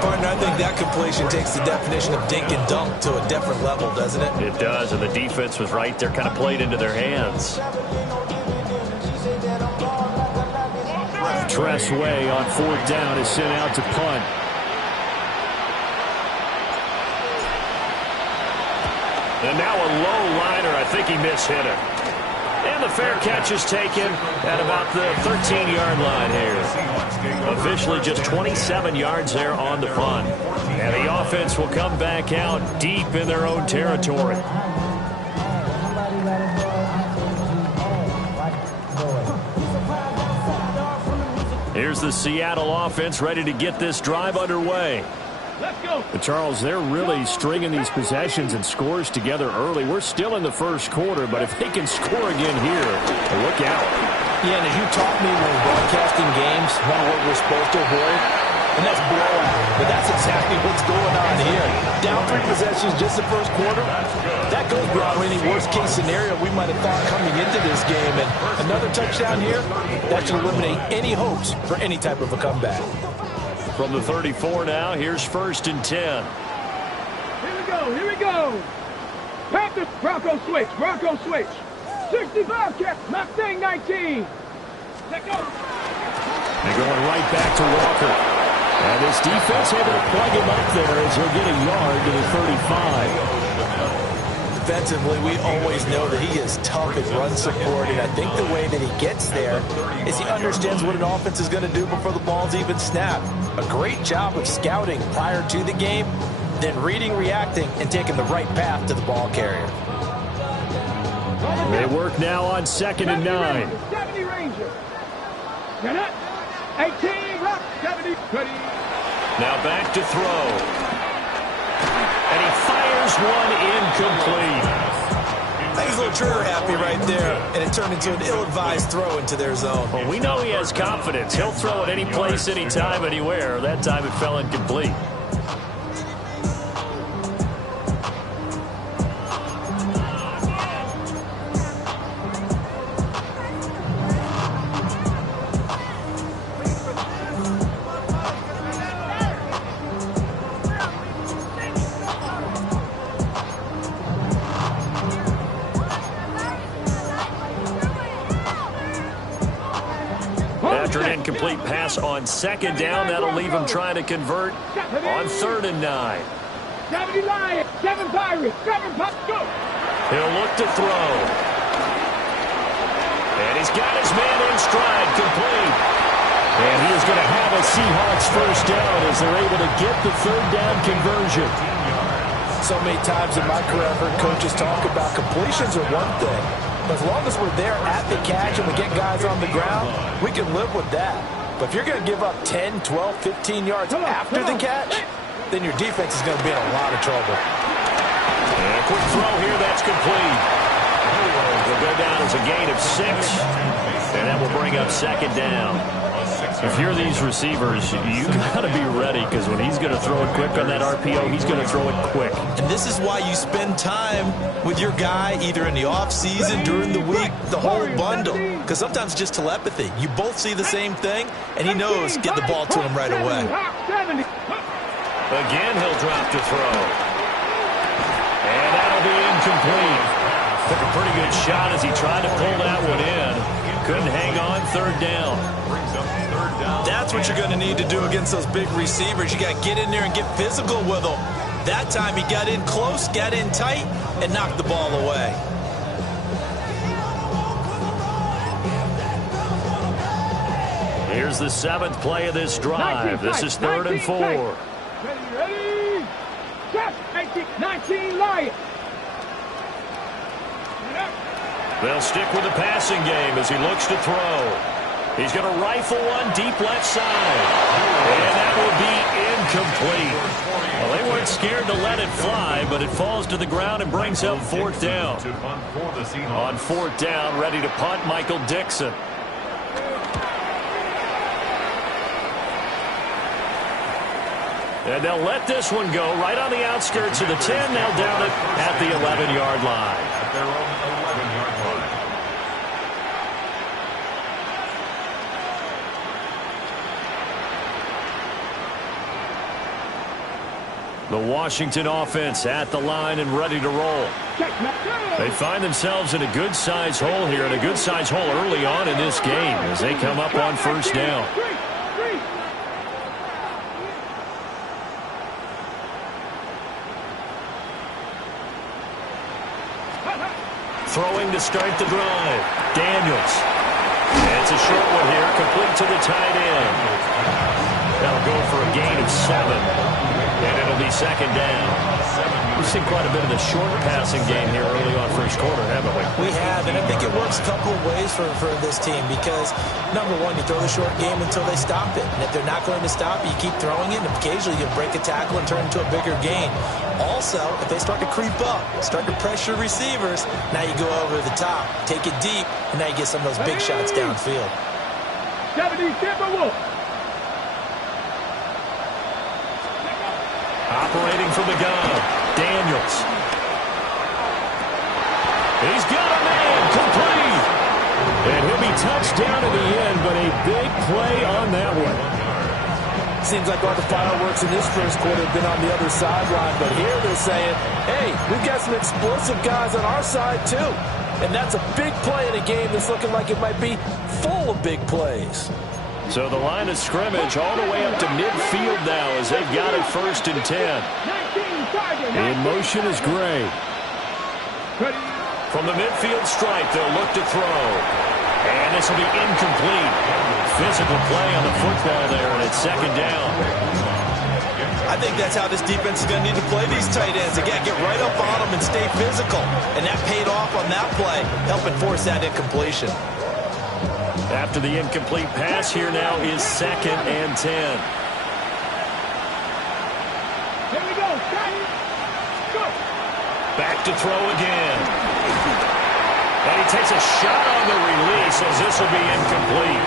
Partner, I think that completion takes the definition of dink and dunk to a different level, doesn't it? It does, and the defense was right there, kind of played into their hands. Tressway on 4th down is sent out to punt. And now think he mishit it. And the fair catch is taken at about the 13-yard line here. Officially just 27 yards there on the punt. And the offense will come back out deep in their own territory. Here's the Seattle offense ready to get this drive underway. Let's go. But Charles, they're really stringing these possessions and scores together early. We're still in the first quarter, but if they can score again here, look out. Yeah, and as you taught me when broadcasting games, one of what we're supposed to avoid, and that's blowout. But that's exactly what's going on here. Down 3 possessions just the first quarter. That goes beyond any worst-case scenario we might have thought coming into this game. And another touchdown here, that should eliminate any hopes for any type of a comeback. From the 34 now, here's 1st and 10. Here we go. Here we go. Panthers. Bronco switch. Bronco switch. 65 cap. Mustang 19. Let go. They're going right back to Walker. And this defense able to plug him up there as he'll get a yard to the 35. Defensively, we always know that he is tough at run support, and I think the way that he gets there is he understands what an offense is going to do before the ball's even snapped. A great job of scouting prior to the game, then reading, reacting, and taking the right path to the ball carrier. They work now on 2nd and 9. 70 Ranger. 18, rock, 70, 20. Now back to throw. And he fires one incomplete. He's a little trigger happy right there, and it turned into an ill-advised throw into their zone. Well, we know he has confidence. He'll throw it any place, anytime, anywhere. That time it fell incomplete. After an incomplete pass on 2nd down, that'll leave him trying to convert on 3rd and 9. 70 Lions, 7 Pirates, 7 Pirates, go! He'll look to throw. And he's got his man in stride, complete. And he is going to have a Seahawks first down as they're able to get the 3rd down conversion. So many times in my career, I've heard coaches talk about completions are one thing. But as long as we're there at the catch and we get guys on the ground, we can live with that. But if you're going to give up 10, 12, 15 yards after the catch, then your defense is going to be in a lot of trouble. And a quick throw here, that's complete. Will go down as a gain of 6. And that will bring up 2nd down. If you're these receivers, you got to be ready, because when he's going to throw it quick on that RPO, he's going to throw it quick. And this is why you spend time with your guy either in the offseason, during the week, the whole bundle. Because sometimes it's just telepathy. You both see the same thing, and he knows get the ball to him right away. Again, he'll drop to throw. And that'll be incomplete. Took a pretty good shot as he tried to pull that one in. Couldn't hang on 3rd down. That's what you're going to need to do against those big receivers. You got to get in there and get physical with them. That time he got in close, got in tight, and knocked the ball away. Here's the 7th play of this drive. This is 3rd and 4. Ready? Just 19 Lions. They'll stick with the passing game as he looks to throw. He's going to rifle one deep left side. And that will be incomplete. Well, they weren't scared to let it fly, but it falls to the ground and brings up 4th down. On 4th down, ready to punt, Michael Dixon. And they'll let this one go right on the outskirts of the 10. They'll down it at the 11-yard line. At their own 11-yard line. The Washington offense at the line and ready to roll. They find themselves in a good-sized hole here, and a good-sized hole early on in this game as they come up on 1st down. Throwing to start the drive. Daniels. It's a short one here, complete to the tight end. That'll go for a gain of 7. And it'll be second down. We've seen quite a bit of the short passing game here early on first quarter, haven't we? We have, and I think it works a couple of ways for this team because, number one, you throw the short game until they stop it. And if they're not going to stop, you keep throwing it, and occasionally you'll break a tackle and turn into a bigger gain. Also, if they start to creep up, start to pressure receivers, now you go over the top, take it deep, and now you get some of those big shots downfield. 70, Timberwolves. Operating from the gun, Daniels. He's got a man, complete. And he'll be touched down in the end, but a big play on that one. Seems like all the fireworks in this first quarter have been on the other sideline, but here they're saying, hey, we've got some explosive guys on our side too. And that's a big play in a game that's looking like it might be full of big plays. So the line of scrimmage all the way up to midfield now as they've got it 1st and 10. In motion is Gray. From the midfield stripe, they'll look to throw. And this will be incomplete. Physical play on the football there, and it's second down. I think that's how this defense is going to need to play these tight ends. Again, get right up on them and stay physical. And that paid off on that play, helping force that incompletion. After the incomplete pass, here now is 2nd and 10. Here we go. Go. Back to throw again. And he takes a shot on the release as this will be incomplete.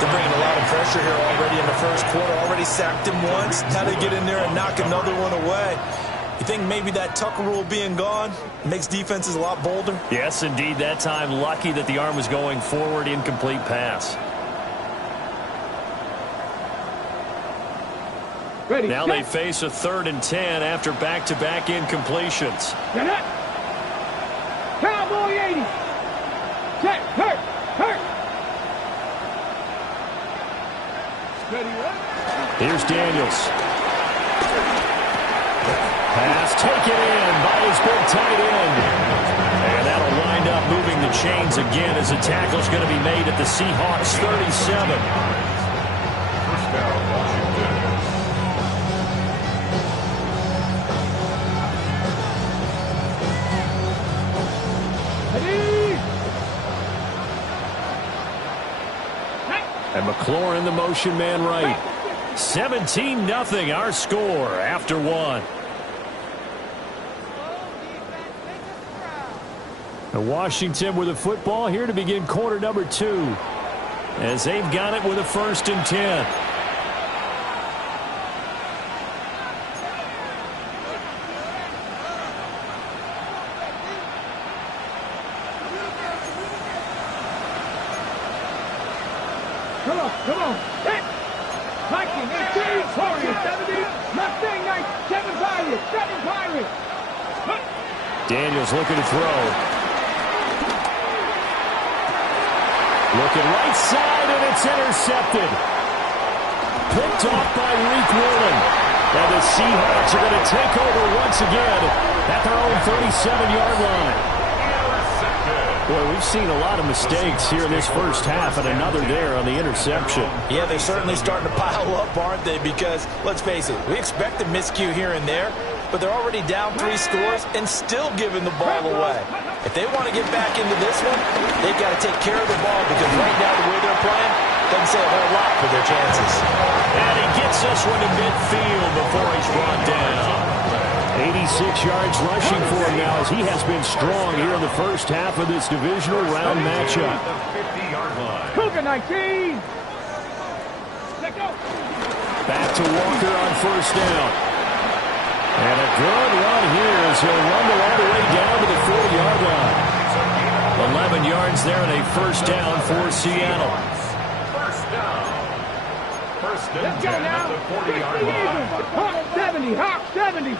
They're bringing a lot of pressure here already in the first quarter. Already sacked him once. Now they get in there and knock another one away. You think maybe that Tucker rule being gone makes defenses a lot bolder? Yes, indeed. That time, lucky that the arm was going forward. Incomplete pass. Ready. Now they face a 3rd and 10 after back-to-back incompletions. Cowboy 80. Set. Hurt. Ready. Here's Daniels. Pass taken in by his big tight end. And that'll wind up moving the chains again as the tackle's going to be made at the Seahawks 37. First down, Washington. Ready. And McLaurin, the motion man right. 17-0 our score after 1. And Washington with the football here to begin quarter number 2. As they've got it with a 1st and 10. Come on. Hit. Viking 18, Warriors 70, Mustang 7 Pirates. Daniels looking to throw. Looking right side, and it's intercepted. Picked off by Reek Woolen. And the Seahawks are going to take over once again at their own 37-yard line. Boy, we've seen a lot of mistakes here in this first half, and another there on the interception. Yeah, they're certainly starting to pile up, aren't they? Because, let's face it, we expect a miscue here and there, but they're already down 3 scores and still giving the ball away. If they want to get back into this one, they've got to take care of the ball because right now the way they're playing doesn't say a whole lot for their chances. And he gets this one to midfield before he's brought down. 86 yards rushing for him now as he has been strong here in the first half of this divisional round matchup. Cougar 19. Let's go. Back to Walker on 1st down. And a good run here as he'll rumble all the way down to the 40-yard line. 11 yards there and a 1st down for Seattle. First and Let's go 10 now. at the 40-yard line. Hawk 70. Hawk 70.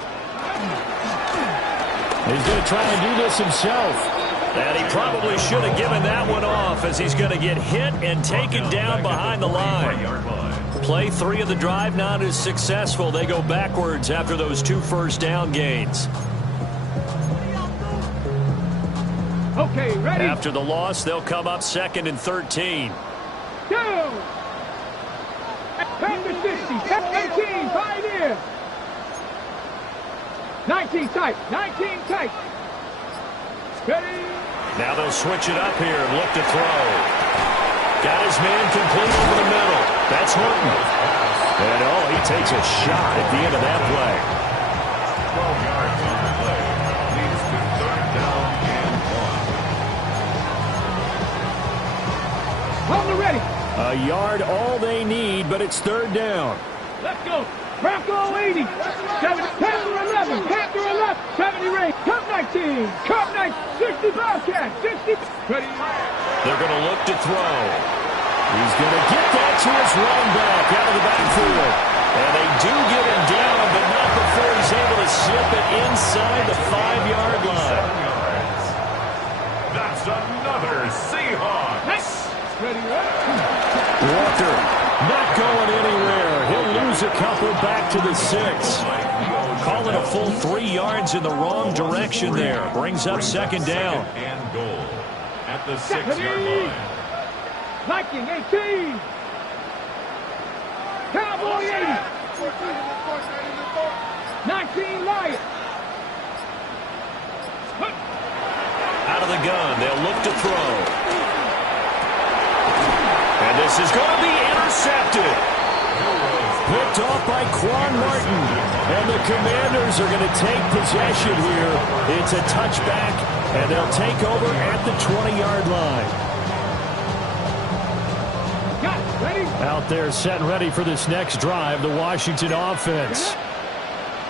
He's going to try and do this himself. And he probably should have given that one off as he's going to get hit and taken down behind the line. Play 3 of the drive not as successful. They go backwards after those 2 first down gains. Okay, ready? After the loss, they'll come up 2nd and 13. Go! Back to 60. 18, Pioneer. 19 tight. 19 tight. Ready? Now they'll switch it up here and look to throw. Got his man complete over the middle. That's Horton. And he takes a shot at the end of that play. 12 yards on the play. Leads to 3rd down and 1. On the ready. A yard all they need, but it's 3rd down. Let's go. Bronco 80. 7, Panther 11. Panther 11. 70 range. Cup 19. Cup 9. 60 Bobcat. 60. Ready. They're going to look to throw. He's going to get that to his running back out of the backfield. And they do get him down, but not before he's able to slip it inside the 5-yard line. That's another Seahawks. Next. Ready, ready. Walker not going anywhere. He'll lose a couple back to the 6. Calling a full 3 yards in the wrong direction there. Brings up 2nd down. And goal at the 6-yard line. Viking 18. Cowboy 80. 19 Lion. Out of the gun, they'll look to throw. And this is going to be intercepted. Picked off by Quan Martin. And the Commanders are going to take possession here. It's a touchback, and they'll take over at the 20-yard line. Got it. Ready? Out there set and ready for this next drive, the Washington offense.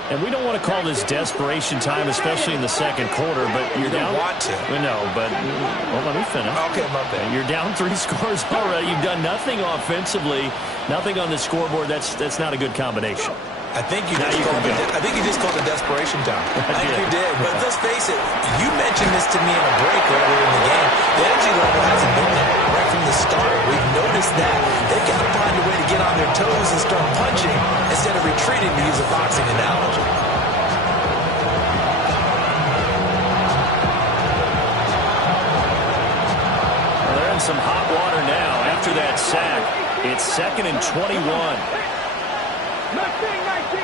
And we don't want to call this desperation time, especially in the 2nd quarter, but you're down. You want to. No, but let me finish. Okay, my bad. You're down 3 scores already. You've done nothing offensively, nothing on the scoreboard. That's not a good combination. I think you just called it desperation time. I think you did. But let's face it, you mentioned this to me in a break earlier in the game. The energy level hasn't been there right from the start. We've noticed that. They've got to find a way to get on their toes and start punching instead of retreating, to use a boxing analogy. Well, they're in some hot water now after that sack. It's 2nd and 21. Mustang 19.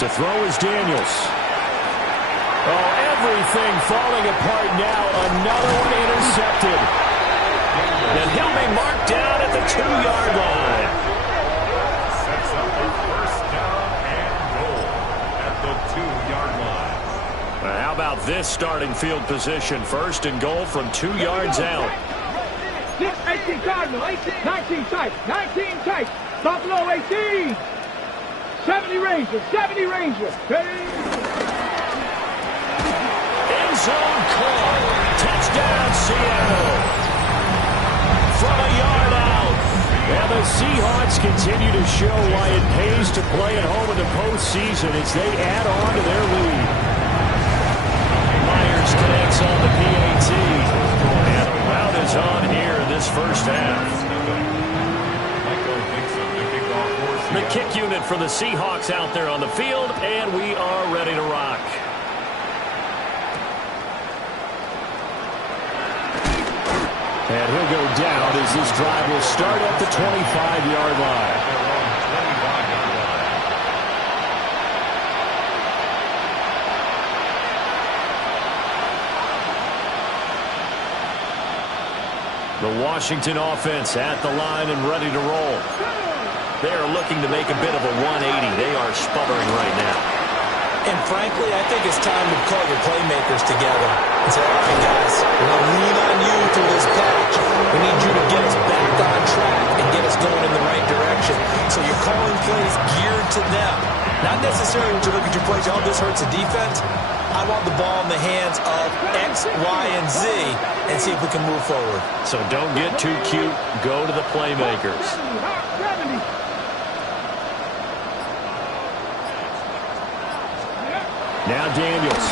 To throw is Daniels. Oh, everything falling apart now. Another one intercepted. And he'll be marked down at the 2-yard line. Sets up a 1st down and goal at the 2-yard line. Well, how about this starting field position? 1st and goal from 2 yards out. 18 Cardinal, 19 tight, 19 tight, Buffalo 18, 70 Ranger, 70 Ranger, ready? End zone call, touchdown Seattle. From a yard out. And the Seahawks continue to show why it pays to play at home in the postseason as they add on to their lead. Myers connects on the PAT. And a rout is on here in this 1st half. The kick unit for the Seahawks out there on the field, and we are ready to rock. And he'll go down as this drive will start at the 25-yard line. The Washington offense at the line and ready to roll. They are looking to make a bit of a 180. They are sputtering right now. And frankly, I think it's time to call your playmakers together and say, all right, guys, we're going to lean on you through this patch. We need you to get us back on track and get us going in the right direction. So you're calling plays geared to them. Not necessarily when you look at your plays, oh, this hurts the defense. I want the ball in the hands of X, Y, and Z and see if we can move forward. So don't get too cute. Go to the playmakers. Now Daniels.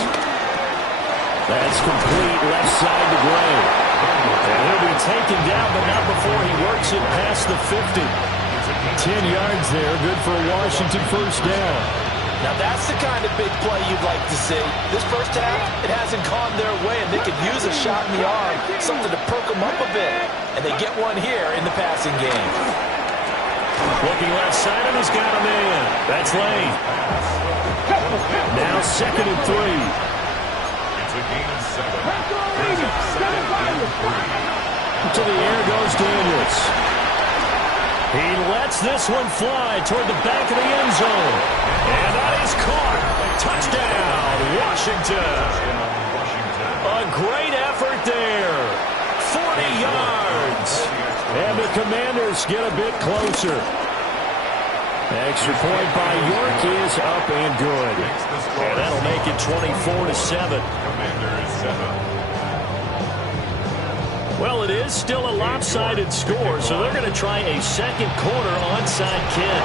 That's complete left side to Gray. And he'll be taken down, but not before he works it past the 50. 10 yards there, good for a Washington 1st down. Now that's the kind of big play you'd like to see. This first half, it hasn't gone their way, and they could use a shot in the arm, something to perk them up a bit. And they get one here in the passing game. Looking left side, and he's got a man. That's Lane. Now 2nd and 3. It's a gain of 7. To the air goes Daniels. He lets this one fly toward the back of the end zone. And that is caught. Touchdown, Washington. A great effort there. 40 yards. And the Commanders get a bit closer. Extra point by York is up and good. And that'll make it 24-7. Commanders 7. Well, it is still a lopsided score, so they're going to try a second quarter onside kick.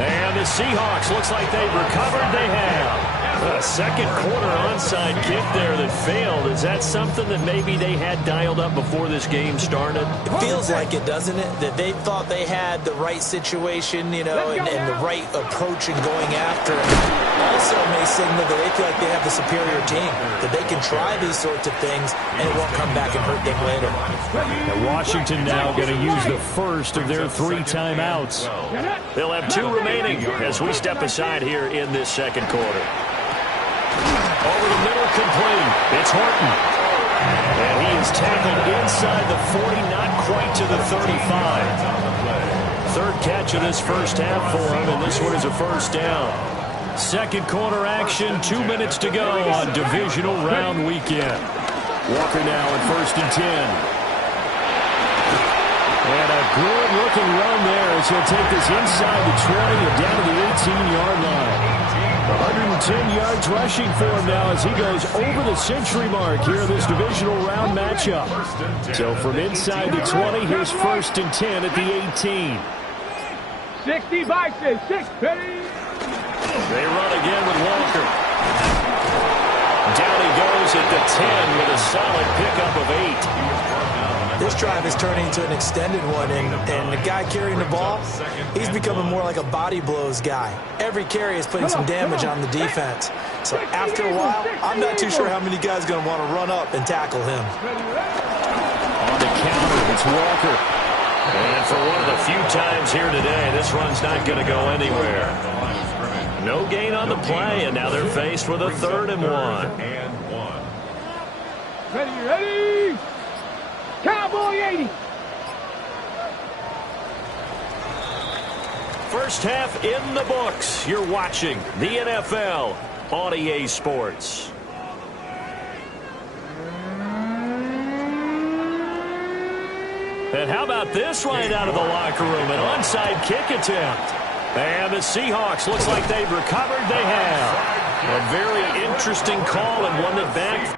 And the Seahawks, looks like they've recovered. They have. A second quarter onside kick there that failed. Is that something that maybe they had dialed up before this game started? It feels like it, doesn't it? That they thought they had the right situation, you know, and the right approach in going after it. Also may signal that they feel like they have the superior team, that they can try these sorts of things and it won't come back and hurt them later. And Washington now going to use the first of their 3 timeouts. They'll have 2 remaining as we step aside here in this second quarter. Over the middle, complete. It's Horton. And he is tackled inside the 40, not quite to the 35. 3rd catch of this first half for him, and this one is a first down. Second quarter action, 2 minutes to go on divisional round weekend. Walker now at 1st and 10. And a good-looking run there as he'll take this inside the 20 and down to the 18-yard line. 110 yards rushing for him now as he goes over the century mark here in this divisional round matchup. So from inside the 20, here's 1st and 10 at the 18. 60 boxes, 6 pennies. They run again with Walker. Down he goes at the 10 with a solid pickup of 8. This drive is turning into an extended one, and the guy carrying the ball, he's becoming more like a body blows guy. Every carry is putting some damage on the defense. So after a while, I'm not too sure how many guys are going to want to run up and tackle him. On the counter, it's Walker. And for one of the few times here today, this run's not going to go anywhere. No gain on the play, and now they're faced with a 3rd and 1. Ready. Cowboy 80. First half in the books. You're watching the NFL on EA Sports. And how about this right out of the locker room? An onside kick attempt. And the Seahawks, looks like they've recovered. They have. A very interesting call and one that